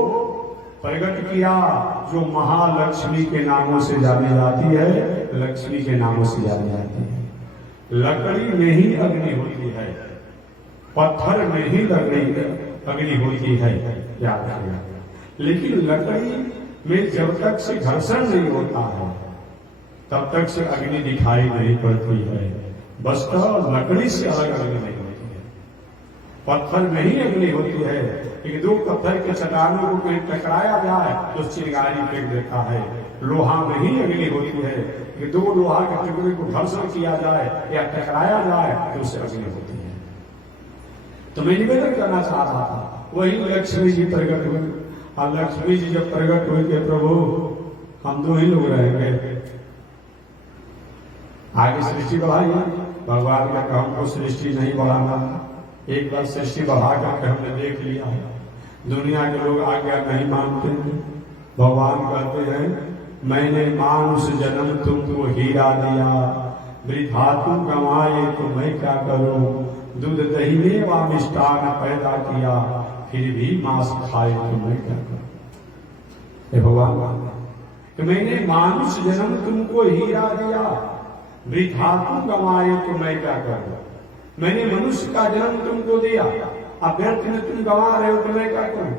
प्रकट किया, जो महालक्ष्मी के नामों से जानी जाती है, लक्ष्मी के नामों से जानी जाती है। लकड़ी में ही अग्नि होती है, पत्थर में ही अग्नि होती है, याद रखिएगा। लेकिन लकड़ी में जब तक से घर्षण नहीं होता है तब तक से अग्नि दिखाई नहीं पड़ती है। बस तो लकड़ी से अलग अग्नि नहीं होती है, पत्थर में ही अग्नि होती है। लेकिन दो पत्थर के चट्टानों को कहीं टकराया जाए तो चिंगारी फेंक देता है। लोहा में ही अग्नि होती है कि दो लोहा के टुकड़े को घर्षण किया जाए या टकराया जाए तो उससे अग्नि होती है। तो मैं निवेदन करना चाह रहा था, वही लक्ष्मी जी प्रकट हुए। और लक्ष्मी जी जब प्रकट हुए कि प्रभु हम दो ही लोग रहेंगे, आगे सृष्टि बढ़ाई। भगवान का हमको सृष्टि नहीं बढ़ाना, एक बार सृष्टि बढ़ा करके हमने देख लिया है। दुनिया के लोग आज्ञा नहीं मानते। भगवान कहते हैं मैंने मानुष जन्म तुमको हीरा दिया, वृथा तुम कमाए तो मैं क्या करूं, दूध दही में व मिष्टान पैदा किया, फिर भी मांस खाए तो मैं क्या करूं। भगवान कि मैंने मानुष जन्म तुमको हीरा दिया, वृथा तुम गंवाए तो मैं क्या करूं। मैंने मनुष्य का जन्म तुमको दिया, अब व्यर्थ में तुम गंवा रहे हो तो मैं क्या करूं।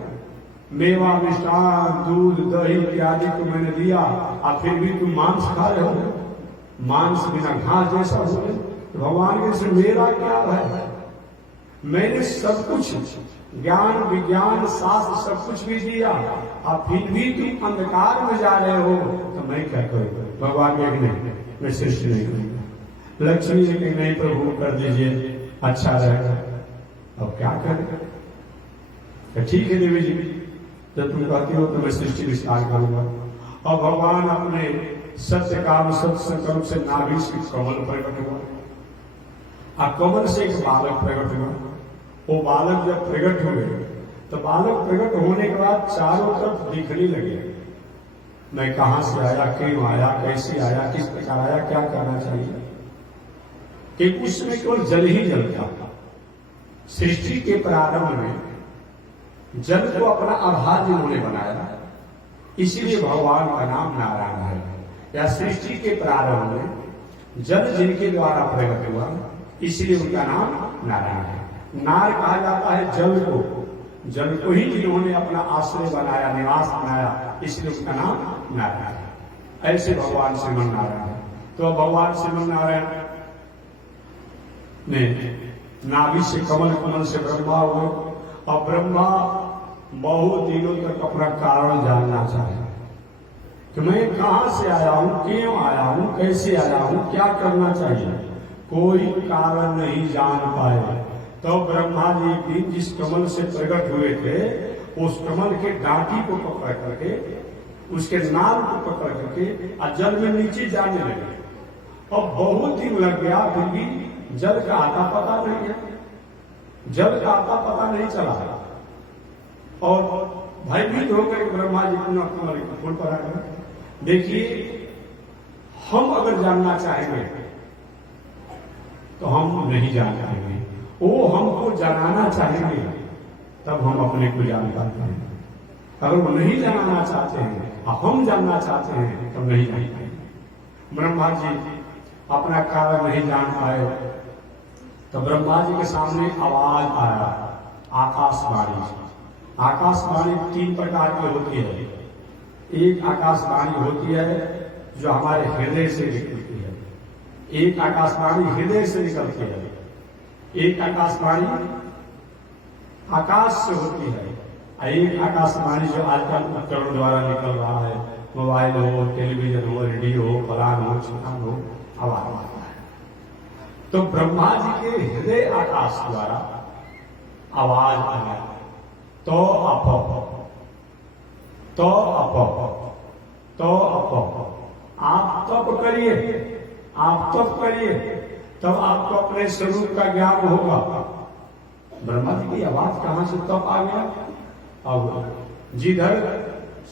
मेवा, मिष्ठान, दूध, दही इत्यादि को मैंने दिया, अब फिर भी तुम मांस खा रहे हो। मांस बिना घास जैसा हो। भगवान के से मेरा क्या है, मैंने सब कुछ ज्ञान विज्ञान शास्त्र सब कुछ भी दिया, अब फिर भी तुम अंधकार में जा रहे हो तो मैं क्या करूं। भगवान के नहीं, मैं सृष्टि नहीं करूंगा। लक्ष्मी जी के नहीं प्रभु कर दीजिए, अच्छा रहेगा। अब क्या करें। ठीक है देवी जी, जब तुम कहती हो तो मैं सृष्टि विस्तार करूंगा। और भगवान अपने सत्य काम सत्य संकल्प से नाभि से कमल प्रकट हुआ, और कमल से एक बालक प्रकट हुआ। वो बालक जब प्रकट हुए तो बालक प्रकट होने के बाद चारों तरफ दिखने लगे, मैं कहां से आया, क्यों आया, कैसे आया, किस प्रकार आया, क्या करना चाहिए। कि उसमें केवल जल ही जल था। सृष्टि के प्रारंभ में जल को अपना आधार जिन्होंने बनाया, इसीलिए भगवान का नाम नारायण है। या सृष्टि के प्रारंभ में जल जिनके द्वारा प्रकट हुआ, इसलिए उनका नाम नारायण है। नार कहा जाता है जल को, जल को ही जिन्होंने अपना आश्रय बनाया, निवास बनाया, इसलिए उसका नाम नारायण है। ऐसे भगवान श्रीमन नारायण है। तो भगवान श्रीमन नारायण ने नाभि से कमल, कमल से ब्रह्मा हुए। और ब्रह्मा बहुत दिनों तक अपना कारण जानना चाहे कि मैं कहां से आया हूं, क्यों आया हूं, कैसे आया हूं, क्या करना चाहिए। कोई कारण नहीं जान पाए। तो ब्रह्मा जी एक दिन जिस कमल से प्रकट हुए थे, उस कमल के डांटी को पकड़ करके, उसके नाम को पकड़ करके और जल में नीचे जाने लगे। और बहुत दिन लग गया, फिर भी जल का आता पता नहीं गया, जल का आता पता नहीं चला। और भयभीत होकर ब्रह्मा जी पुनः कमल के फूल पर आ गए। देखिए, हम अगर जानना चाहेंगे तो हम नहीं जान पाएंगे, वो हमको जानना चाहेंगे तब हम अपने को जान पाते हैं। अगर वो नहीं जानना चाहते हैं और हम जानना चाहते हैं तब नहीं जान पाएंगे। ब्रह्मा जी अपना कारण नहीं जान पाए तो ब्रह्मा जी के सामने आवाज आया, आकाशवाणी। आकाशवाणी 3 प्रकार की होती है। एक आकाशवाणी होती है जो हमारे हृदय से निकलती है, एक आकाशवाणी हृदय से निकलती है, एक आकाशवाणी आकाश से होती है, एक आकाशवाणी जो आजकल उपकरण द्वारा निकल रहा है, मोबाइल हो, टेलीविजन हो, रेडियो हो, फलान हो, चिकान हो, आवाज आता है। तो ब्रह्मा जी के हृदय आकाश द्वारा आवाज आया, तो अप तो अप तो अप, आप तप करिए, आप तप करिए, तब आपको अपने स्वरूप का ज्ञान होगा। ब्रह्मा जी की आवाज कहां से तप आ गया। अब जिधर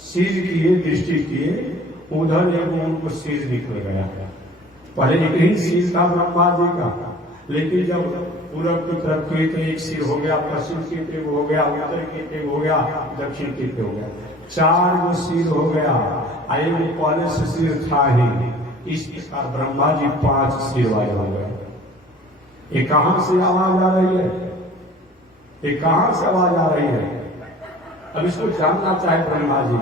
सिर किए, दृष्टि किए, उधर एक उनको सिर निकल गया। पहले एक ही सिर था ब्रह्मा जी का, लेकिन जब पूरब की तरफ किए तो एक सिर हो गया, पश्चिम की तरफ हो गया, उत्तर की तरफ हो गया, दक्षिण की तरफ हो गया, 4 गो सिर हो गया। आए वो पहले से सिर था ही। इस प्रकार ब्रह्मा जी 5 सिर वाले हो गए। ये कहां से आवाज आ रही है, ये कहां से आवाज आ रही है। अब इसको जानना चाहे ब्रह्मा जी,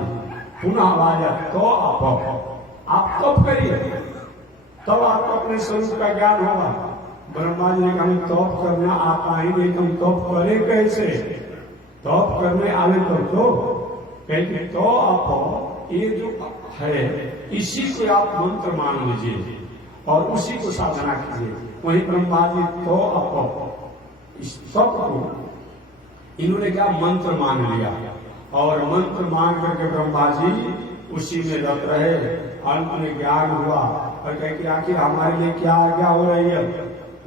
पुनः आवाज है, तो आप तप करिए, तब आपको अपने स्वरूप का ज्ञान होगा। ब्रह्मा जी ने कहा तप करना आता ही नहीं, तुम तप करे कैसे। तप करने आने पर तो कहते तो आप ये जो है इसी को आप मंत्र मान लीजिए और उसी को साधना कीजिए। वही ब्रह्मा जी तो आप इस सब को इन्होंने क्या मंत्र मान लिया, और मंत्र मान करके ब्रह्मा जी उसी में रत रहे। अंत में ज्ञान हुआ और कह के आखिर हमारे लिए क्या आज्ञा हो रही है।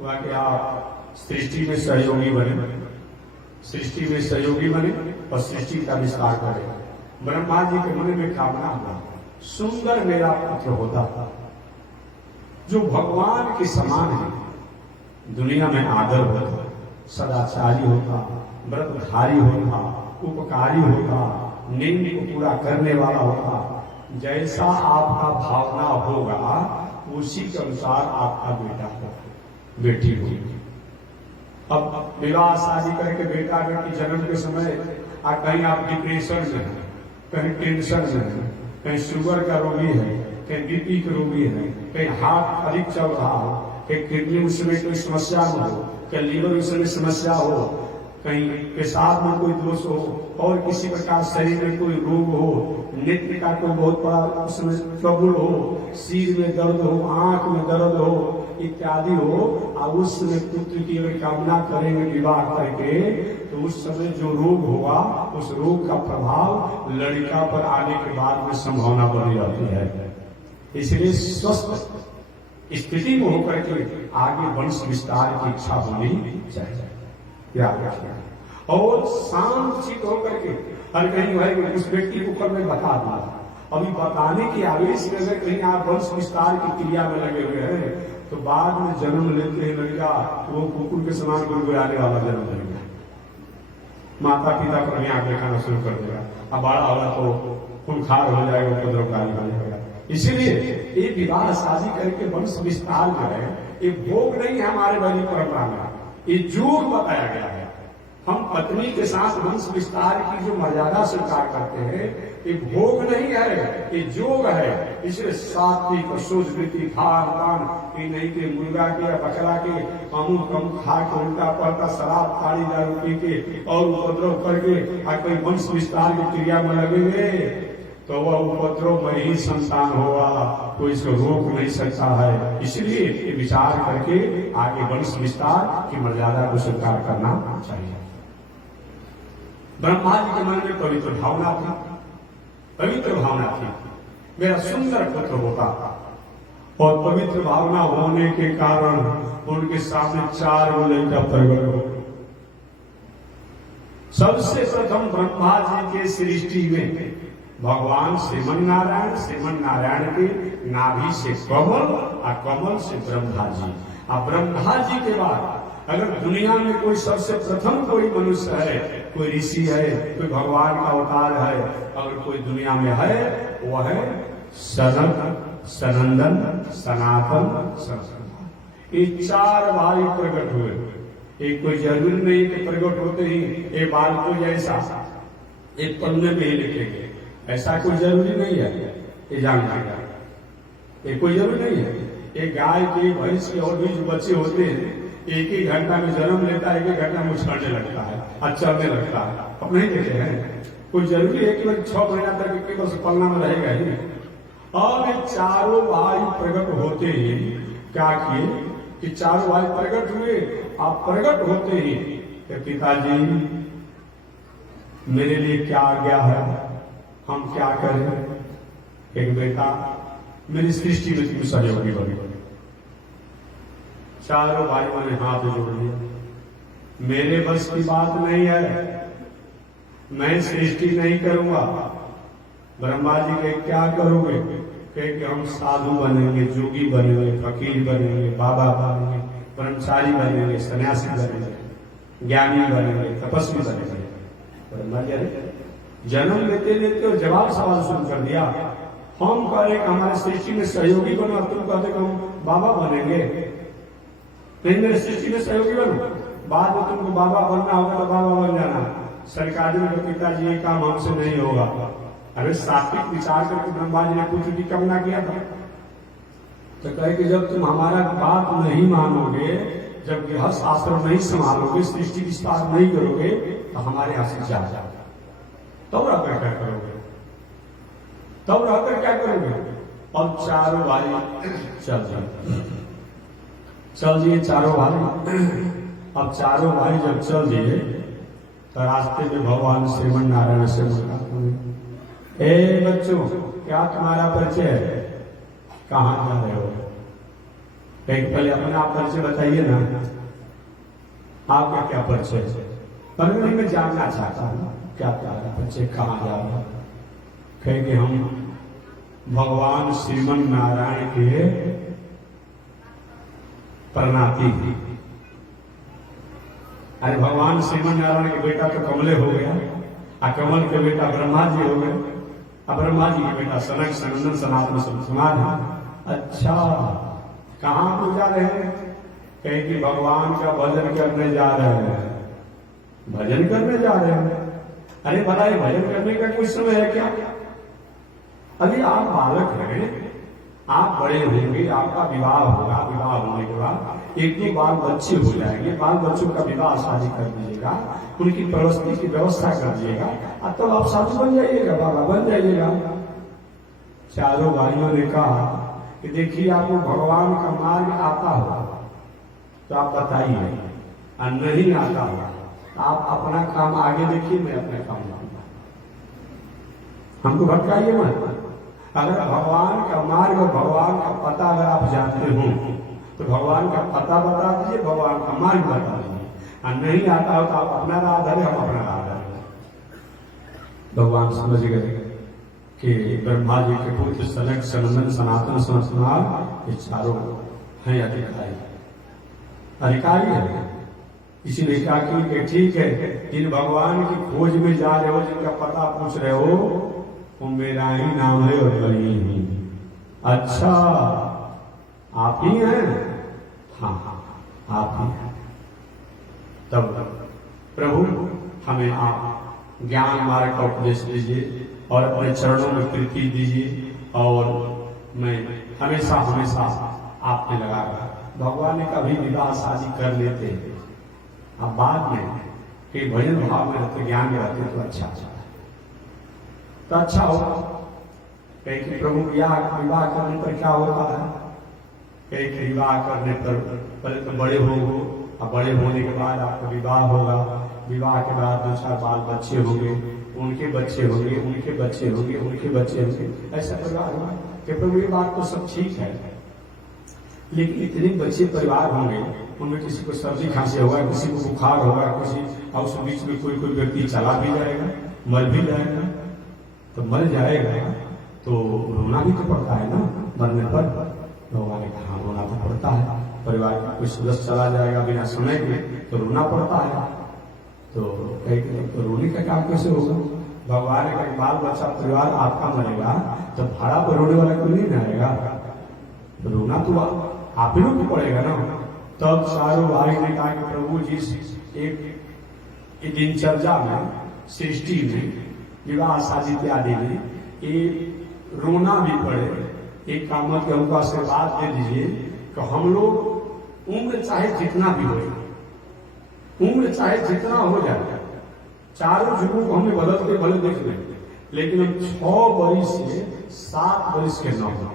वह कि आप सृष्टि में सहयोगी बने, सृष्टि में सहयोगी बने और सृष्टि का विस्तार करें। ब्रह्मा जी के मन में कामना हुआ, सुंदर मेरा पुत्र होता जो भगवान के समान है, दुनिया में आदर होता, सदाचारी होता, व्रतधारी होता, उपकारी होता, निंद को पूरा करने वाला होता, जैसा आपका भावना होगा उसी के अनुसार आपका बेटा हो बेटी होगी। अब विवाह शादी करके बेटा बेटी जन्म के समय कहीं आप डिप्रेशन में हैं, कहीं टेंशन में हैं, कहीं शुगर का रोगी है, कहीं बीपी का रोगी है, कहीं हार्ट अधिक चल रहा हो, कहीं किडनी उसमें कोई समस्या हो, कहीं लीवर उसमें समस्या हो, कहीं पेशाब में कोई दोष हो, और किसी प्रकार शरीर में कोई रोग हो, नेत्र का कोई बहुत बड़ा उसमें ट्रबल हो, सिर में दर्द हो, आंख में दर्द हो इत्यादि हो, और उस समय पुत्र की अगर कामना करेंगे विवाह करके तो उस समय जो रोग होगा उस रोग का प्रभाव लड़का पर आने के बाद में संभावना बनी रहती है। इसलिए स्वस्थ स्थिति में होकर के आगे वंश विस्तार की इच्छा होनी चाहिए। क्या और शांत चित होकर के हर कहीं भाई उस व्यक्ति को कल मैं बता दूंगा, अभी बताने की आवेश में अगर कहीं आप वंश विस्तार की क्रिया में लगे हुए हैं तो बाद में जन्म लेते हैं लड़का वो कुकुर के समान गुड़गुड़ाने वाला जन्म लेगा, माता पिता पर भी आंख दिखाना शुरू कर देगा, अब बड़ा होगा तो खूंखार हो जाएगा, उपद्रवकारी हो जाएगा। इसीलिए ये विवाह शादी करके वंश विस्तार जो है ये भोग नहीं है हमारे वैदिक परंपरा में, ये जोग बताया गया है। हम पत्नी के साथ वंश विस्तार की जो मर्यादा स्वीकार करते हैं ये भोग नहीं है, ये जोग है। इसलिए सात्विक शुद्ध वृत्ति खान पान ये नहीं के मुर्गा के या बकरा के अमुक कम खा के उल्टा पड़ता शराब ताड़ी दारू पी के और उपद्रव करके कोई वंश विस्तार की क्रिया में लगेंगे तो वह उपद्रव में ही संतान होगा, कोई इसको रोक नहीं सकता है। इसलिए विचार करके आगे वंश विस्तार की मर्यादा को स्वीकार करना चाहिए। ब्रह्मा जी के मन में पवित्र भावना थी, पवित्र भावना थी मेरा सुंदर पुत्र होता, और पवित्र भावना होने के कारण उनके सामने 4 लड़का प्रकट हो। सबसे प्रथम ब्रह्मा जी के सृष्टि में भगवान श्रीमन नारायण के नाभि से कमल और कमल से ब्रह्मा जी, और ब्रह्मा जी के बाद अगर दुनिया में कोई सबसे प्रथम कोई मनुष्य है, कोई ऋषि है, कोई भगवान का अवतार है, अगर कोई दुनिया में है वो है सनंदन सनातन सनातन। ये 4 भाई प्रकट हुए। एक कोई जरूरी नहीं कि प्रकट होते ही ये बाल को जैसा एक पन्ने में ही लिखेंगे, ऐसा कोई जरूरी नहीं है। ये जानना ये कोई जरूरी नहीं है। एक गाय की भैंस के और भी जो बच्चे होते हैं एक ही घंटा में जन्म लेता है, 1 घंटा में उछलने लगता है और चलने लगता है। अब नहीं देखे हैं, कोई जरूरी है कि 6 महीना तक एक वर्ष पलना में रहेगा ही। और ये 4 भाई प्रकट होते ही क्या किए कि 4 भाई प्रकट हुए। आप प्रकट होते ही पिताजी मेरे लिए क्या आज्ञा है, हम क्या करें। एक बेटा मेरी सृष्टि में तुम सहयोगी बने। 4 भाइयों ने हाथ जोड़ लिया, मेरे बस की बात नहीं है, मैं सृष्टि नहीं करूंगा। ब्रह्मा जी के क्या करोगे, कहे कि हम साधु बनेंगे, जोगी बनेंगे, फकीर बनेंगे, बाबा बनेंगे, ब्रह्मचारी बनेंगे, सन्यासी बनेंगे, ज्ञानी बनेंगे, तपस्वी बनेंगे। ब्रह्मा जी अरे जन्म लेते लेते और जवाब सवाल शुरू कर दिया। हम कहे हमारे सृष्टि में सहयोगी बनो, तुम कहते कि हम बाबा बनेंगे। नहीं, मेरे सृष्टि में सहयोगी बनो, बाद में तुमको बाबा बनना होगा तो बाबा बन जाना। सरकारी में पिताजी ये काम हमसे नहीं होगा। अरे सात्विक विचार करके ब्रह्मा जी ने पुत्र की कामना किया था। तो कहे कि जब तुम हमारा बात नहीं मानोगे, जब गृहस्थ आश्रम नहीं संभालोगे, सृष्टि विस्तार नहीं करोगे तो हमारे यहां से जा जाओ। तब रहकर क्या करोगे, तब रहकर क्या करोगे। और 4 भाई चल दिए 4 भाई। अब 4 भाई जब चल दिए तो रास्ते में भगवान श्रीमन नारायण से मुलाकात हुई। ए बच्चों, क्या तुम्हारा परिचय है, कहाँ जा रहे हो। एक पहले अपना परिचय बताइए ना, आपका क्या परिचय है। पर मैं जानना चाहता हूँ क्या क्या परिचय, कहाँ जा रहे हो। कहेंगे हम भगवान श्रीमन नारायण के प्रणाती थी। अरे भगवान श्रीमन नारायण के बेटा तो कमले हो गया, और कमल के बेटा ब्रह्मा जी हो गए। अब ब्रह्मा जी के बेटा सनक सनंदन सनातन समाधान। अच्छा, कहाँ को जा रहे हैं? कहीं कि भगवान का भजन करने जा रहे हैं। भजन करने जा रहे हैं? अरे बताइए, भजन करने का कोई समय है क्या? अभी आप बालक हैं, आप बड़े होंगे, आपका विवाह होगा, विवाह होने के बाद एक दो बाल बच्चे हो जाएंगे, बाल बच्चों का विवाह शादी कर दीजिएगा, उनकी प्रवृत्ति की व्यवस्था कर दीजिएगा, अब तो आप साधु बन जाइएगा, बाबा बन जाइएगा। चारों भाइयों ने कहा कि देखिए आपको भगवान का मार्ग आता होगा तो आप बताइए, और नहीं आता होगा आप अपना काम आगे देखिए, मैं अपना काम लाऊंगा, हमको भटकाइए मत। अगर भगवान का मार्ग और भगवान का पता अगर आप जानते हो तो भगवान का पता बता दीजिए, भगवान का मार्ग बता दीजिए, और नहीं आता हो तो आप अपना राह धरे, हम अपना राह धरे। भगवान समझ गए कि ब्रह्मा जी के पुत्र सनक सनंदन सनातन सनत्कुमार ये चारों हैं अधिकारी है। इसीलिए कहा कि ठीक है, जिन भगवान की खोज में जा रहे हो, जिनका पता पूछ रहे हो, वो मेरा ही नाम है और बनी ही। अच्छा, आप ही हैं? हाँ हाँ, आप ही हैं। तब प्रभु हमें आप ज्ञान मार्ग का उपदेश दीजिए और अपने चरणों में प्रीति दीजिए, और मैं हमेशा हमेशा आप में लगा रहा। भगवान ने कभी विवाह शादी कर लेते हैं, अब बाद में कि भजन भाव में रहते, ज्ञान में रहते तो अच्छा तो अच्छा होगा। कहीं कि प्रभु विवाह करने पर क्या होता है? कहीं कि विवाह करने पर पहले तो बड़े हो, और बड़े होने के बाद आपका विवाह होगा, विवाह के बाद 2-4 बाल बच्चे होंगे, उनके बच्चे होंगे, उनके बच्चे होंगे, उनके बच्चे होंगे, ऐसा परिवार होगा। कि प्रभु ये बात तो सब ठीक है, लेकिन इतने बच्चे परिवार होंगे, उनमें किसी को सर्दी खांसी होगा, किसी को बुखार होगा, किसी और उस बीच में कोई व्यक्ति चला भी जाएगा, मर भी जाएगा। तो मर जाएगा तो रोना भी तो पड़ता है ना, मरने पर। भगवान ने कहा रोना तो पड़ता है, परिवार का कोई सदस्य चला जाएगा बिना समय के तो रोना पड़ता है। तो तो रोने का काम कैसे होगा? भगवान ने कहा बाल बच्चा परिवार आपका मरेगा तो भाड़ा पर रोने वाला कोई नहीं आएगा, तो रोना तो आप ही लोग को पड़ेगा ना। तब चारों भाई ने कहा कि प्रभु जी एक दिनचर्या में, सृष्टि में, विवाह शादी इत्यादि में ये रोना भी पड़े, एक काम के हमको आशीर्वाद दे दीजिए कि हम लोग उम्र चाहे जितना भी हो, उम्र चाहे जितना हो जाए, चारों जुगों को हमें बदलते भले देख लें, लेकिन हम 6 वर्ष से 7 वर्ष के न हो,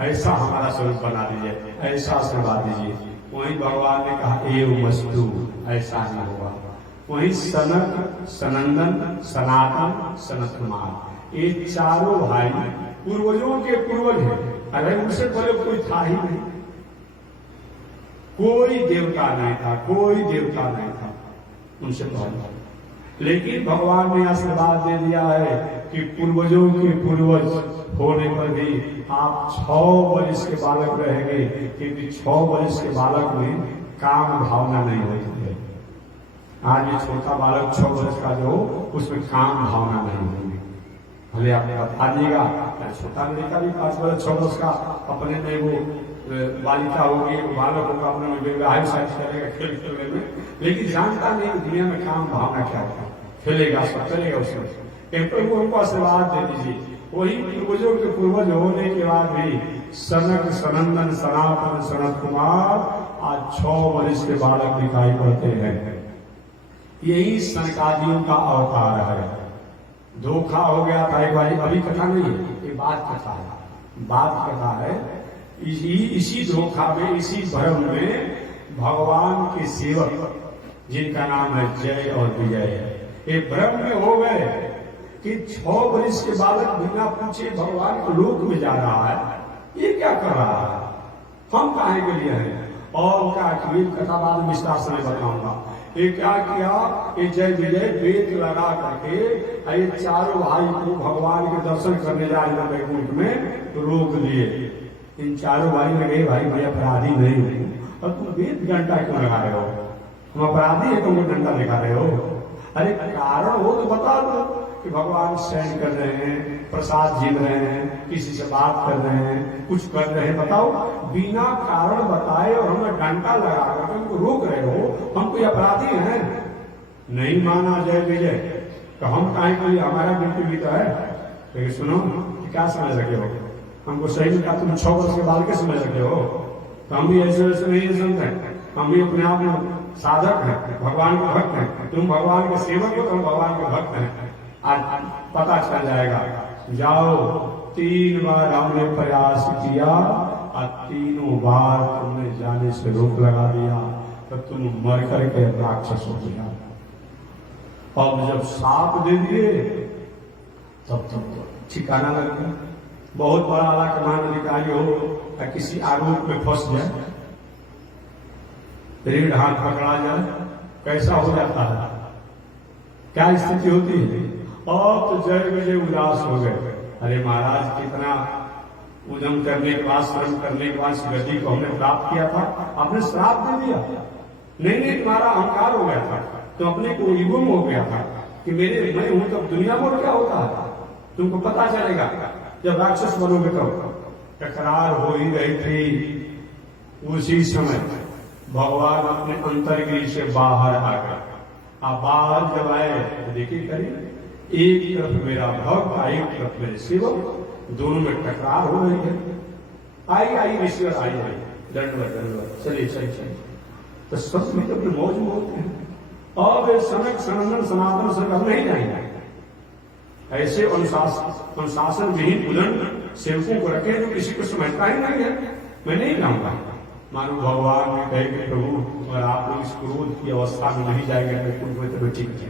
ऐसा हमारा स्वरूप बना दीजिए, ऐसा आशीर्वाद दीजिए। वहीं भगवान ने कहा एवं वस्तु, ऐसा ही होगा। वहीं सनक सनंदन सनातन सनत्कुमार ये चारों भाई पूर्वजों के पूर्वज हैं। अरे उनसे पहले कोई था ही नहीं, कोई देवता नहीं था, कोई देवता नहीं था उनसे पहले। लेकिन भगवान ने आशीर्वाद दे दिया है कि पूर्वजों के पूर्वज होने पर भी आप 6 वर्ष के बालक रहेंगे, क्योंकि 6 वर्ष के बालक में काम भावना नहीं होती है। आज ये छोटा बालक 6 वर्ष का जो, उसमें काम भावना नहीं होगी। भले आप बता दीजिएगा, छोटा लड़का भी 5 वर्ष 6 वर्ष का अपने में वो बालिका होगी, बालक होगा, अपने में विवाह शादी करेगा खेल खेलने में, लेकिन जानता नहीं दुनिया में काम भावना क्या होता है, खेलेगा सब चलेगा उसमें। प्रभु उनको आशीर्वाद दे दीजिए। वही पूर्वजों के पूर्वज होने के बाद भी सनक सनंदन सनातन सनत्कुमार आज 6 वर्ष के बालक दिखाई पड़ते हैं। यही सनकादियों का अवतार है। धोखा हो गया था एक बार, अभी कथा नहीं है, ये बात कथा है, बात कथा है। इसी धोखा में, इसी भ्रम में भगवान के सेवक जिनका नाम है जय और विजय, ये भ्रम में हो गए कि 6 वर्ष के बालक बिना पूछे भगवान को लोक में जा रहा है, ये क्या कर रहा है, हम काहे के लिए हैं। और उनका कथा बाद में विस्तार से बताऊंगा। ये क्या किया, ये जय विजय वेद लगा करके ये चारों भाई को भगवान के दर्शन करने जा रहे वैकुंठ में तो रोक दिए। इन चारों भाई ने कहे भाई मैं अपराधी नहीं हूँ, और तुम वेद घंटा क्यों लगा रहे हो, हम अपराधी है तुमको डंडा दिखा रहे हो। अरे कारण हो तो बता दो कि भगवान शयन कर रहे हैं, प्रसाद जीव रहे हैं, किसी से बात कर रहे हैं, कुछ कर रहे हैं, बताओ बिना कारण बताए और हमें डंडा लगा कर तुमको रोक रहे हो, हम कोई अपराधी हैं? नहीं माना जय विजय तो हम काहे के लिए, हमारा ड्यूटी भी तो है। लेकिन सुनो, क्या समझ रखे हो? हमको सही में कहा तुम 6 वर्ष के बाल के समझ रखे हो? तो हम भी ऐसे वैसे नहीं समझते, हम भी अपने आप में साधक हैं, भगवान के भक्त हैं। तुम भगवान के सेवक हो, तुम भगवान के भक्त हैं। आज पता चल जाएगा। जाओ, 3 बार हमने प्रयास किया और तीनों बार तुमने जाने से रोक लगा दिया, तो तुम मर करके राक्षस हो गया। और जब साप दे दिए तब तुम ठिकाना लग गया। बहुत बड़ा आला कमान अधिकारी हो या किसी आरोप में फंस जाए, रीढ़ हाथ पकड़ा जाए, कैसा हो जाता है, क्या स्थिति होती है? और तो जय विजय उदास हो गए। अरे महाराज, कितना उद्यम करने के बाद, श्रम करने के बाद इस गति को हमने प्राप्त किया था, आपने श्राप दे दिया। नहीं, तुम्हारा अहंकार हो गया था, तो अपने को ईगो में हो गया था कि मैं हूं, तब दुनिया में क्या होता है तुमको पता चलेगा। जब राक्षस बनोगे तब टकरार हो ही रही थी। उसी समय भगवान अपने अंतर्गृह से बाहर आ गए। आप बाहर जब आए तो देखिए, करिए एक तरफ मेरा भक्त, एक तरफ मेरे सेवक, दोनों में टकरार हो रही है। आई ऋषिवर आई, दंडवत, चलिए। तो सब में तो अपने मौज में होते हैं। और वे सनक सनंदन सनातन से अब नहीं जाएंगे। ऐसे अनुशासन विहीन उदंड सेवकों को रखे जो किसी को समझता ही नहीं है। मैं नहीं जाऊंगा। मानो भगवान ने कहे कि प्रभु, और आप लोग इस क्रोध की अवस्था में नहीं जाएंगे वैकुंठ में, तो ठीक है।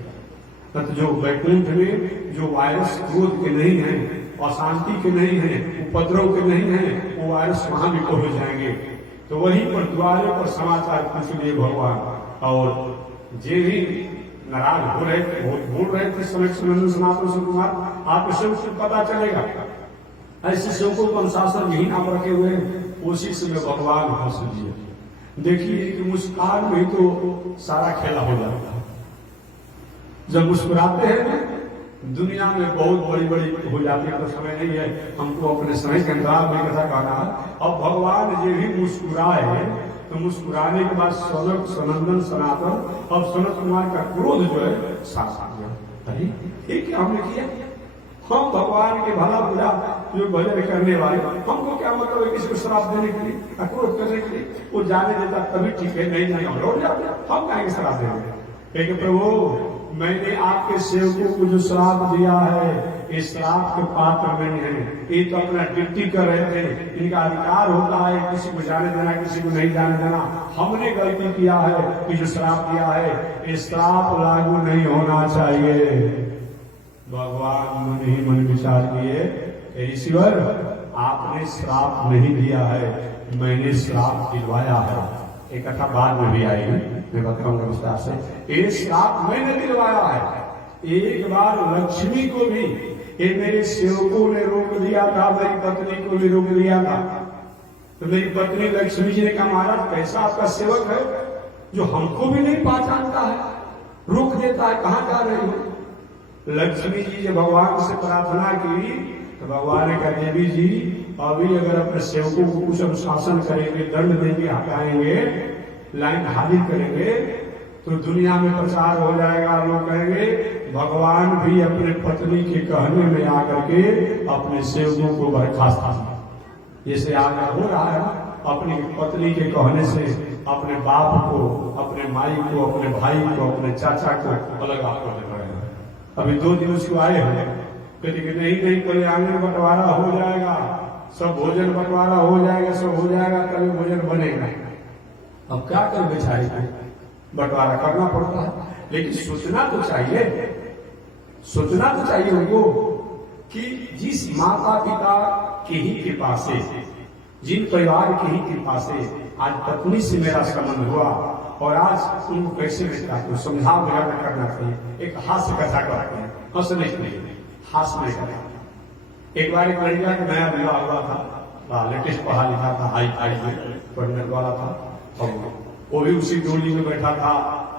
तो जो वैकुंठ में जो वायरस क्रोध के नहीं है, अशांति के नहीं है, उपद्रव के नहीं है, वो वायरस वहां भी हो जाएंगे। तो वहीं पर द्वारे पर समाचार पूछ लिए भगवान, और जे भी नाराज हो रहे थे, बहुत बोल रहे थे, समय सनातन कुमार, आपको सब पता चलेगा। ऐसे सेवकों को अनुशासन विहीन आप रखे हुए हैं। उसी समय भगवान हंस दिए। देखिए कि मुस्कान में तो सारा खेला हो जाता है। जब मुस्कुराते हैं ना, दुनिया में बहुत बड़ी बड़ी हो जाती है, तो समय नहीं है हमको अपने समय के अंतराल में कथा कहना है। और भगवान जो भी मुस्कुराए, तो मुस्कुराने के बाद सनक सनंदन सनातन और सनत कुमार का क्रोध जो है साफ आ गया। अरे ये क्या हमने किया? हम भगवान के भला बुरा जो भजन करने वाले, हमको क्या मतलब है किसी को श्राप देने के लिए, क्रोध करने के लिए? वो जाने देता तभी ठीक है, नहीं हम लौट जाते, हम कहेंगे श्राप देंगे। लेकिन प्रभु, मैंने आपके सेवकों को जो श्राप दिया है, इस श्राप के पात्र नहीं है। ये तो अपना ड्यूटी कर रहे थे, इनका अधिकार होता है किसी को जाने देना, किसी को नहीं जाने देना। हमने गलती किया है कि जो श्राप दिया है, ये श्राप लागू नहीं होना चाहिए। भगवान मन ही मन विचार किए, ईश्वर आपने श्राप नहीं दिया है, मैंने श्राप दिलवाया है। एक कथा बाद में भी आएगी, मैं बताऊंगा विस्तार से। ये श्राप मैंने दिलवाया है। एक बार लक्ष्मी को भी ये मेरे सेवकों ने रोक दिया था, मेरी पत्नी को भी रोक दिया था। तो मेरी पत्नी लक्ष्मी जी ने कहा, महाराज कैसा आपका सेवक है जो हमको भी नहीं पहचानता है, रोक देता है, कहाँ जा रहे हो? लक्ष्मी जी जब भगवान से प्रार्थना की तो भगवान ने कहा, देवी जी अभी अगर अपने सेवकों को कुछ अनुशासन करेंगे, दंड देंगे, हटाएंगे, लाइन हाजिर करेंगे, तो दुनिया में प्रचार हो जाएगा। लोग कहेंगे भगवान भी अपने पत्नी के कहने में आकर के अपने सेवकों को बर्खास्त किया। जैसे आगे हो रहा है, अपनी पत्नी के कहने से अपने बाप को, अपने माई को, अपने भाई को, अपने चाचा को अलग आप कर रहे हैं। अभी 2 दिन उसको आए हैं, कहते कि नहीं पहले आंगन बंटवारा हो जाएगा, सब भोजन बंटवारा हो जाएगा, सब हो जाएगा, तभी भोजन बनेगा। अब क्या कर बेचारी को बंटवारा करना पड़ता है। लेकिन सोचना तो चाहिए उनको कि जिस माता पिता के ही कृपा से, जिन परिवार की ही कृपा से आज पत्नी से मेरा संबंध हुआ, और आज उनको कैसे मिलता है, समझा बुझा करना चाहिए। एक हास्य कथा करते हैं, हंसने के लिए, हास्य नहीं करना। एक बार एक लड़का का नया विवाह हुआ था, लेटेस्ट पढ़ा लिखा था, हाई पढ़ने वाला था, और वो भी उसी डोली में बैठा था,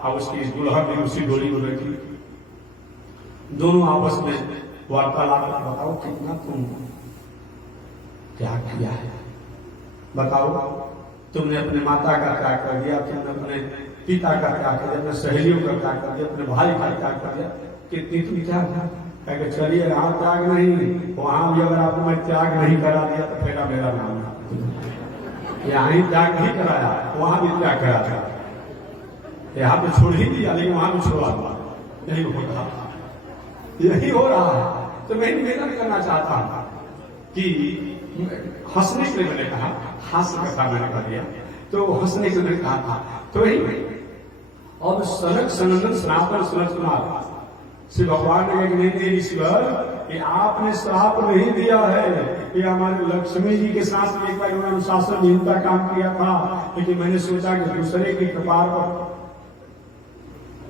और उसकी दुल्हन भी उसी डोली में बैठी। दोनों आपस में वार्तालाप, बताओ कितना तुम क्या किया है, बताओ तुमने अपने माता का त्याग कर दिया, तुमने अपने पिता का त्याग कर दिया, अपने सहेलियों का त्याग कर दिया, अपने भाई का त्याग कर दिया, कितनी तुम त्याग है। चलिए यहाँ त्याग नहीं, वहां भी अगर आपको मैं त्याग नहीं करा दिया तो फिर मेरा नाम नहीं, यहाँ ही त्याग नहीं कराया, वहां भी त्याग करा था, यहाँ पे छोड़ ही दिया लेकिन वहां भी छोड़ा हुआ, यही होता, यही हो रहा है। तो मैं निवेदन करना चाहता हूं कि हंसने के लिए मैंने कहा, हास्य कथा मैंने कर दिया, तो हंसने के लिए कहा था, तो वही और सनक सनंदन सनातन सनत कुमार श्री भगवान ने नहीं ईश्वर कि आपने श्राप नहीं दिया है, कि हमारे लक्ष्मी जी के साथ एक बार उन्होंने अनुशासनहीनता काम किया था, लेकिन मैंने सोचा कि दूसरे की कृपा पर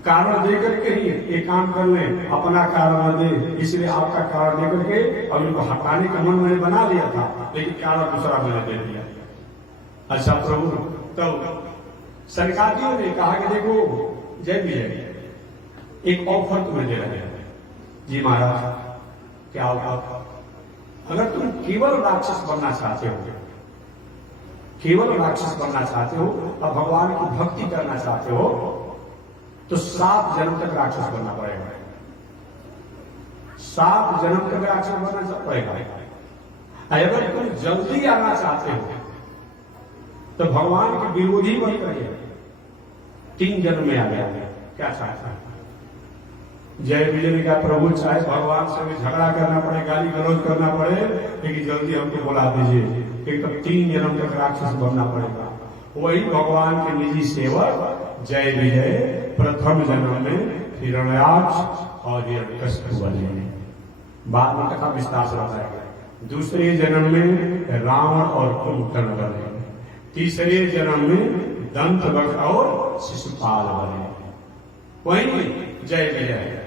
कारण देकर के ही ये काम कर ले, अपना कारण न दे, इसलिए आपका कारण देकर के और उनको हटाने का मन मैंने बना लिया था, लेकिन कारण दूसरा मैंने दे दिया। अच्छा प्रभु, तो सरकारियों ने कहा कि देखो जय विजय, एक ऑफर तुम्हें दे रहे हैं। जी महाराज, क्या ऑफर? अगर तुम केवल राक्षस बनना चाहते हो, केवल राक्षस बनना चाहते हो और भगवान की भक्ति करना चाहते हो, तो 7 जन्म तक राक्षस बनना पड़ेगा, 7 जन्म तक राक्षस बनना पड़ेगा। अगर तुम जल्दी आना चाहते हो तो भगवान के विरोधी बन करिए, 3 जन्म में आ गया, क्या चाहता है? जय विजय ने कहा प्रभु चाहे भगवान से भी झगड़ा करना पड़े, गाली गलौज करना पड़े, लेकिन जल्दी हमको बुला दीजिए, एक तो 3 जन्म तक राक्षस बनना पड़ेगा। वही भगवान के निजी सेवक जय विजय प्रथम जन्म में हिरण्याक्ष और हिरण्यकश्यप बने, बाद में कथा विस्तार से बताएगा। दूसरे जन्म में रावण और कुंभकर्ण बने, तीसरे जन्म में दंतवक्र और शिशुपाल बने। वही जय विजय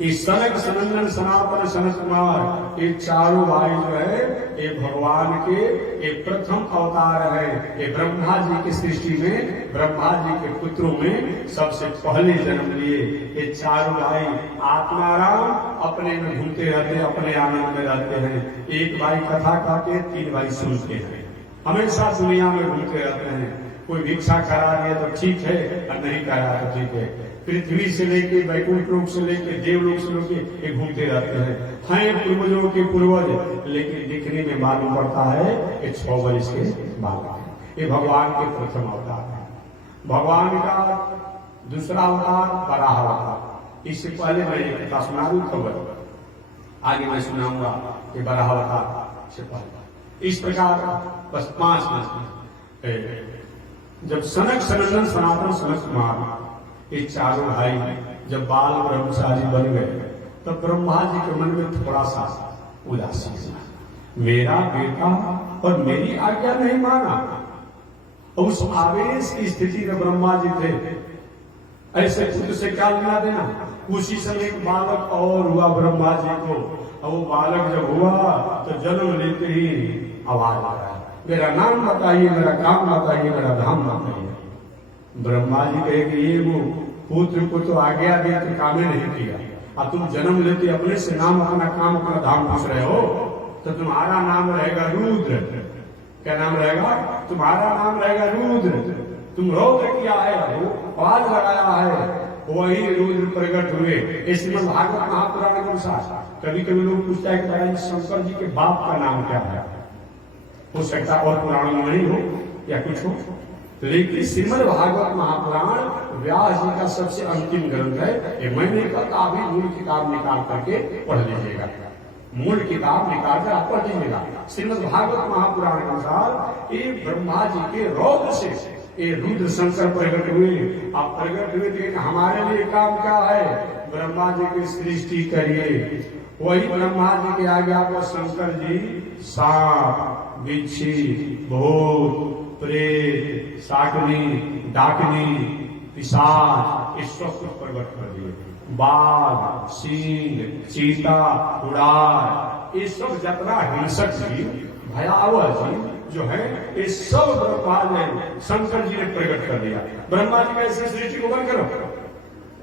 इस सनक सनंदन सनातन सनत कुमार, ये चारों भाई जो है ये भगवान के ये प्रथम अवतार है। ये ब्रह्मा जी की सृष्टि में, ब्रह्मा जी के पुत्रों में सबसे पहले जन्म लिए। ये चारों भाई आत्माराम अपने में घूमते रहते हैं, अपने आनंद में रहते हैं। एक भाई कथा कहते, 3 भाई सुनते हैं, हमेशा दुनिया में घूमते रहते हैं। कोई भिक्षा करा दिया तो ठीक है, और नहीं करा तो ठीक है। पृथ्वी से लेके वैकुंठ लोक से लेके देवलोक से लेके घूमते रहते हैं पूर्वजों के पूर्वज, लेकिन दिखने में मालूम पड़ता है कि 6 वर्ष के बाद। ये भगवान के प्रथम अवतार है। भगवान का दूसरा अवतार वराह अवतार। इससे पहले मैं एक कथा सुना दूं, खबर आगे मैं सुनाऊंगा कि वराह अवतार से पहले। इस प्रकार बस 5 मिनट जब सनक सनंदन सनातन सनत कुमार ये चारों भाई जब बाल ब्रह्मचारी बन गए, तो ब्रह्मा जी के मन में थोड़ा सा उदासी हुआ, मेरा बेटा और मेरी आज्ञा नहीं माना। उस आवेश की स्थिति में ब्रह्मा जी थे, ऐसे पुत्र से क्या लेना देना। उसी समय एक बालक और हुआ ब्रह्मा जी को, और वो बालक जब हुआ तो जन्म लेते ही आवाज आ रहा है, मेरा नाम बताइए, मेरा काम बताइए, मेरा धाम बताइए। ब्रह्मा जी कहे कि ये वो पुत्र को तो आज्ञा दी तो काम नहीं किया, और तुम जन्म लेते अपने से नाम, अपना काम, अपना धाम पूछ रहे हो, तो तुम्हारा नाम रहेगा रुद्र। क्या नाम रहेगा? तुम्हारा नाम रहेगा रुद्र। तुम रौद्र किया है, आवाज लगाया है, वही रुद्र प्रकट हुए। इसमें भागवत महापुराण के अनुसार कभी कभी लोग पूछता है कि शंकर जी के बाप का नाम क्या है। हो सकता और पुराणों में नहीं हो या कुछ हो, लेकिन श्रीमद् भागवत महापुराण व्यास जी का सबसे अंतिम ग्रंथ है। ये मैं नहीं कहता, अभी मूल किताब निकाल करके पढ़ लीजिएगा, मूल किताब निकाल कर आप पढ़ लीजिएगा। श्रीमद् भागवत महापुराण के अनुसार ये ब्रह्मा जी के रौद्र से ये रुद्र शंकर प्रकट हुए। आप प्रकट हुए, लेकिन हमारे लिए काम क्या है? ब्रह्मा जी की सृष्टि करिए। वही ब्रह्मा जी के आज्ञा पर शंकर जी सांप, बिच्छी, भूत, प्रेत, शाकनी, डाकनी, पिशाच, इस सब कुछ प्रकट कर दिए। बाघ, सिंह, चीता, उड़ार, ये सब जतरा हिंसक जीव, भयावह जीव जो है, ये सब ब्रह्मा ने, शंकर जी ने प्रकट कर दिया। ब्रह्मा जी कैसे सृष्टि को बंद करो,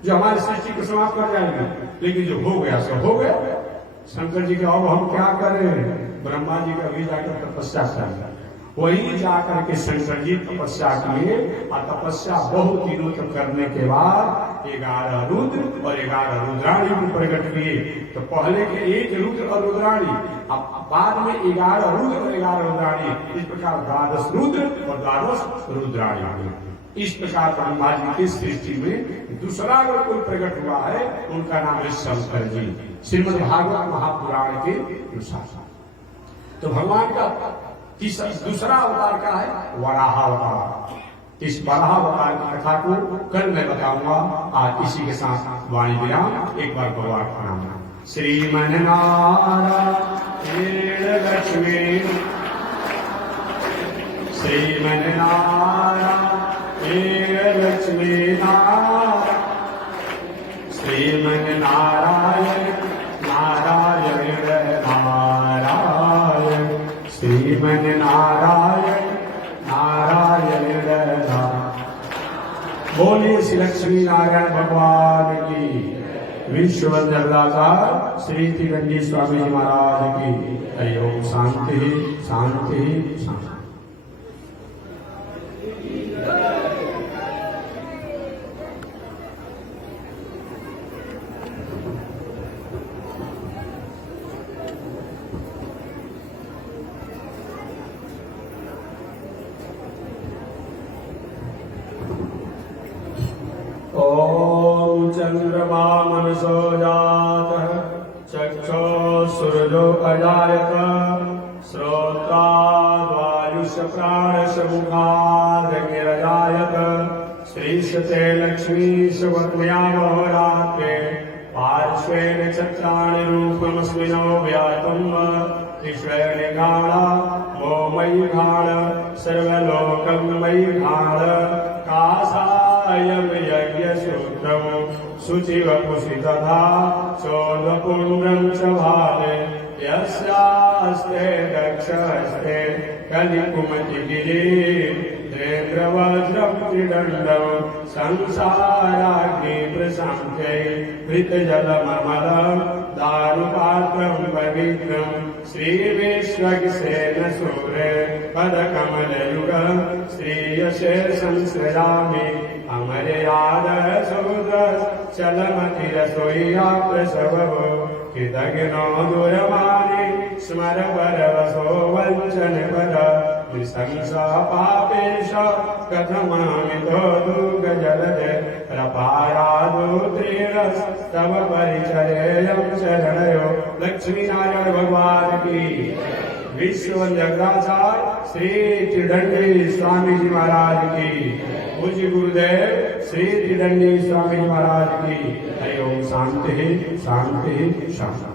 जो हमारी सृष्टि को समाप्त कर जाएंगे, लेकिन जो हो गया सो हो गया। शंकर जी के अब हम क्या करें? ब्रह्मा जी का भी जाकर तपस्या कर, वही जाकर के शंकर जी तपस्या किए और तपस्या बहुत दिनों तक करने के बाद 11 रुद्र और 11 रुद्राणी को प्रकट किए। तो पहले के एक रुद्र और रुद्राणी, अब बाद में 11 रुद्र और 11 रुद्राणी, इस प्रकार 12 रुद्र और 12 रुद्राणी। इस प्रकार ब्रह्मा जी की सृष्टि में दूसरा अगर कोई प्रकट हुआ है, उनका नाम है शंकर जी, श्रीमद् भागवत महापुराण के अनुसार। तो भगवान का दूसरा अवतार क्या है? वराह अवतार। इस वराह अवतार की कथा को कल मैं बताऊंगा। आज इसी के साथ वाणी विराम। एक बार भगवान का नाम श्रीमन नारायण लक्ष्मी, श्रीमन नारायण लक्ष्मी नारायण, श्रीमन नारायण नारायण नारायण, श्रीमन नारायण नारायण नारायण। बोलिए श्री लक्ष्मी नारायण भगवान की, विश्व जगदाचार्य श्री त्रिदंडी स्वामी जी महाराज की। हरि ओम। शांति शांति शांति। ओम चंद्रमा मनसो जातः, चक्षो सूर्यो अजायत, श्रोता वायुष प्राणश मुखादगिरजायत, श्रीशते लक्ष्मी सुवर्मया महोरात्रे, पार्श्वेन छत्राणि रूपमस्मिनो व्यातम्, ईश्वरेण गाढा मोमयि घाण, सर्वलोकमयि घाण, कासायं यज्ञसूत्रं शुचिवपुषि तथा चोर्ध्वपुण्ड्रं च भाले, यस्यास्ते दक्षहस्ते कलिकुमतिगिरिन्द्रवज्रं त्रिदण्डं, संसाराग्नि प्रशान्त्यै घृतजलममलं दारुपात्रं पवित्रं, श्रीविश्वक्सेन सूरे पदकमलयुगं, श्रीयशे संश्रयामि अमर्याद समुद्र चलमतिरसोय्या प्रसवः, कृतघ्नो दूरवाणी स्मर परवशो वञ्चन पर, नृशंसा पापेश कथमामितो दुर्गजलदे, प्रपायादुत्रीरस्तव परिचरेयं शरणयो। लक्ष्मी नारायण भगवान की, विश्व जगदाचार्य श्री त्रिदंडी स्वामी जी महाराज की, पूज्य गुरुदेव श्री त्रिदंडी स्वामी जी महाराज की। हरि ओम। शांति शांति शांति।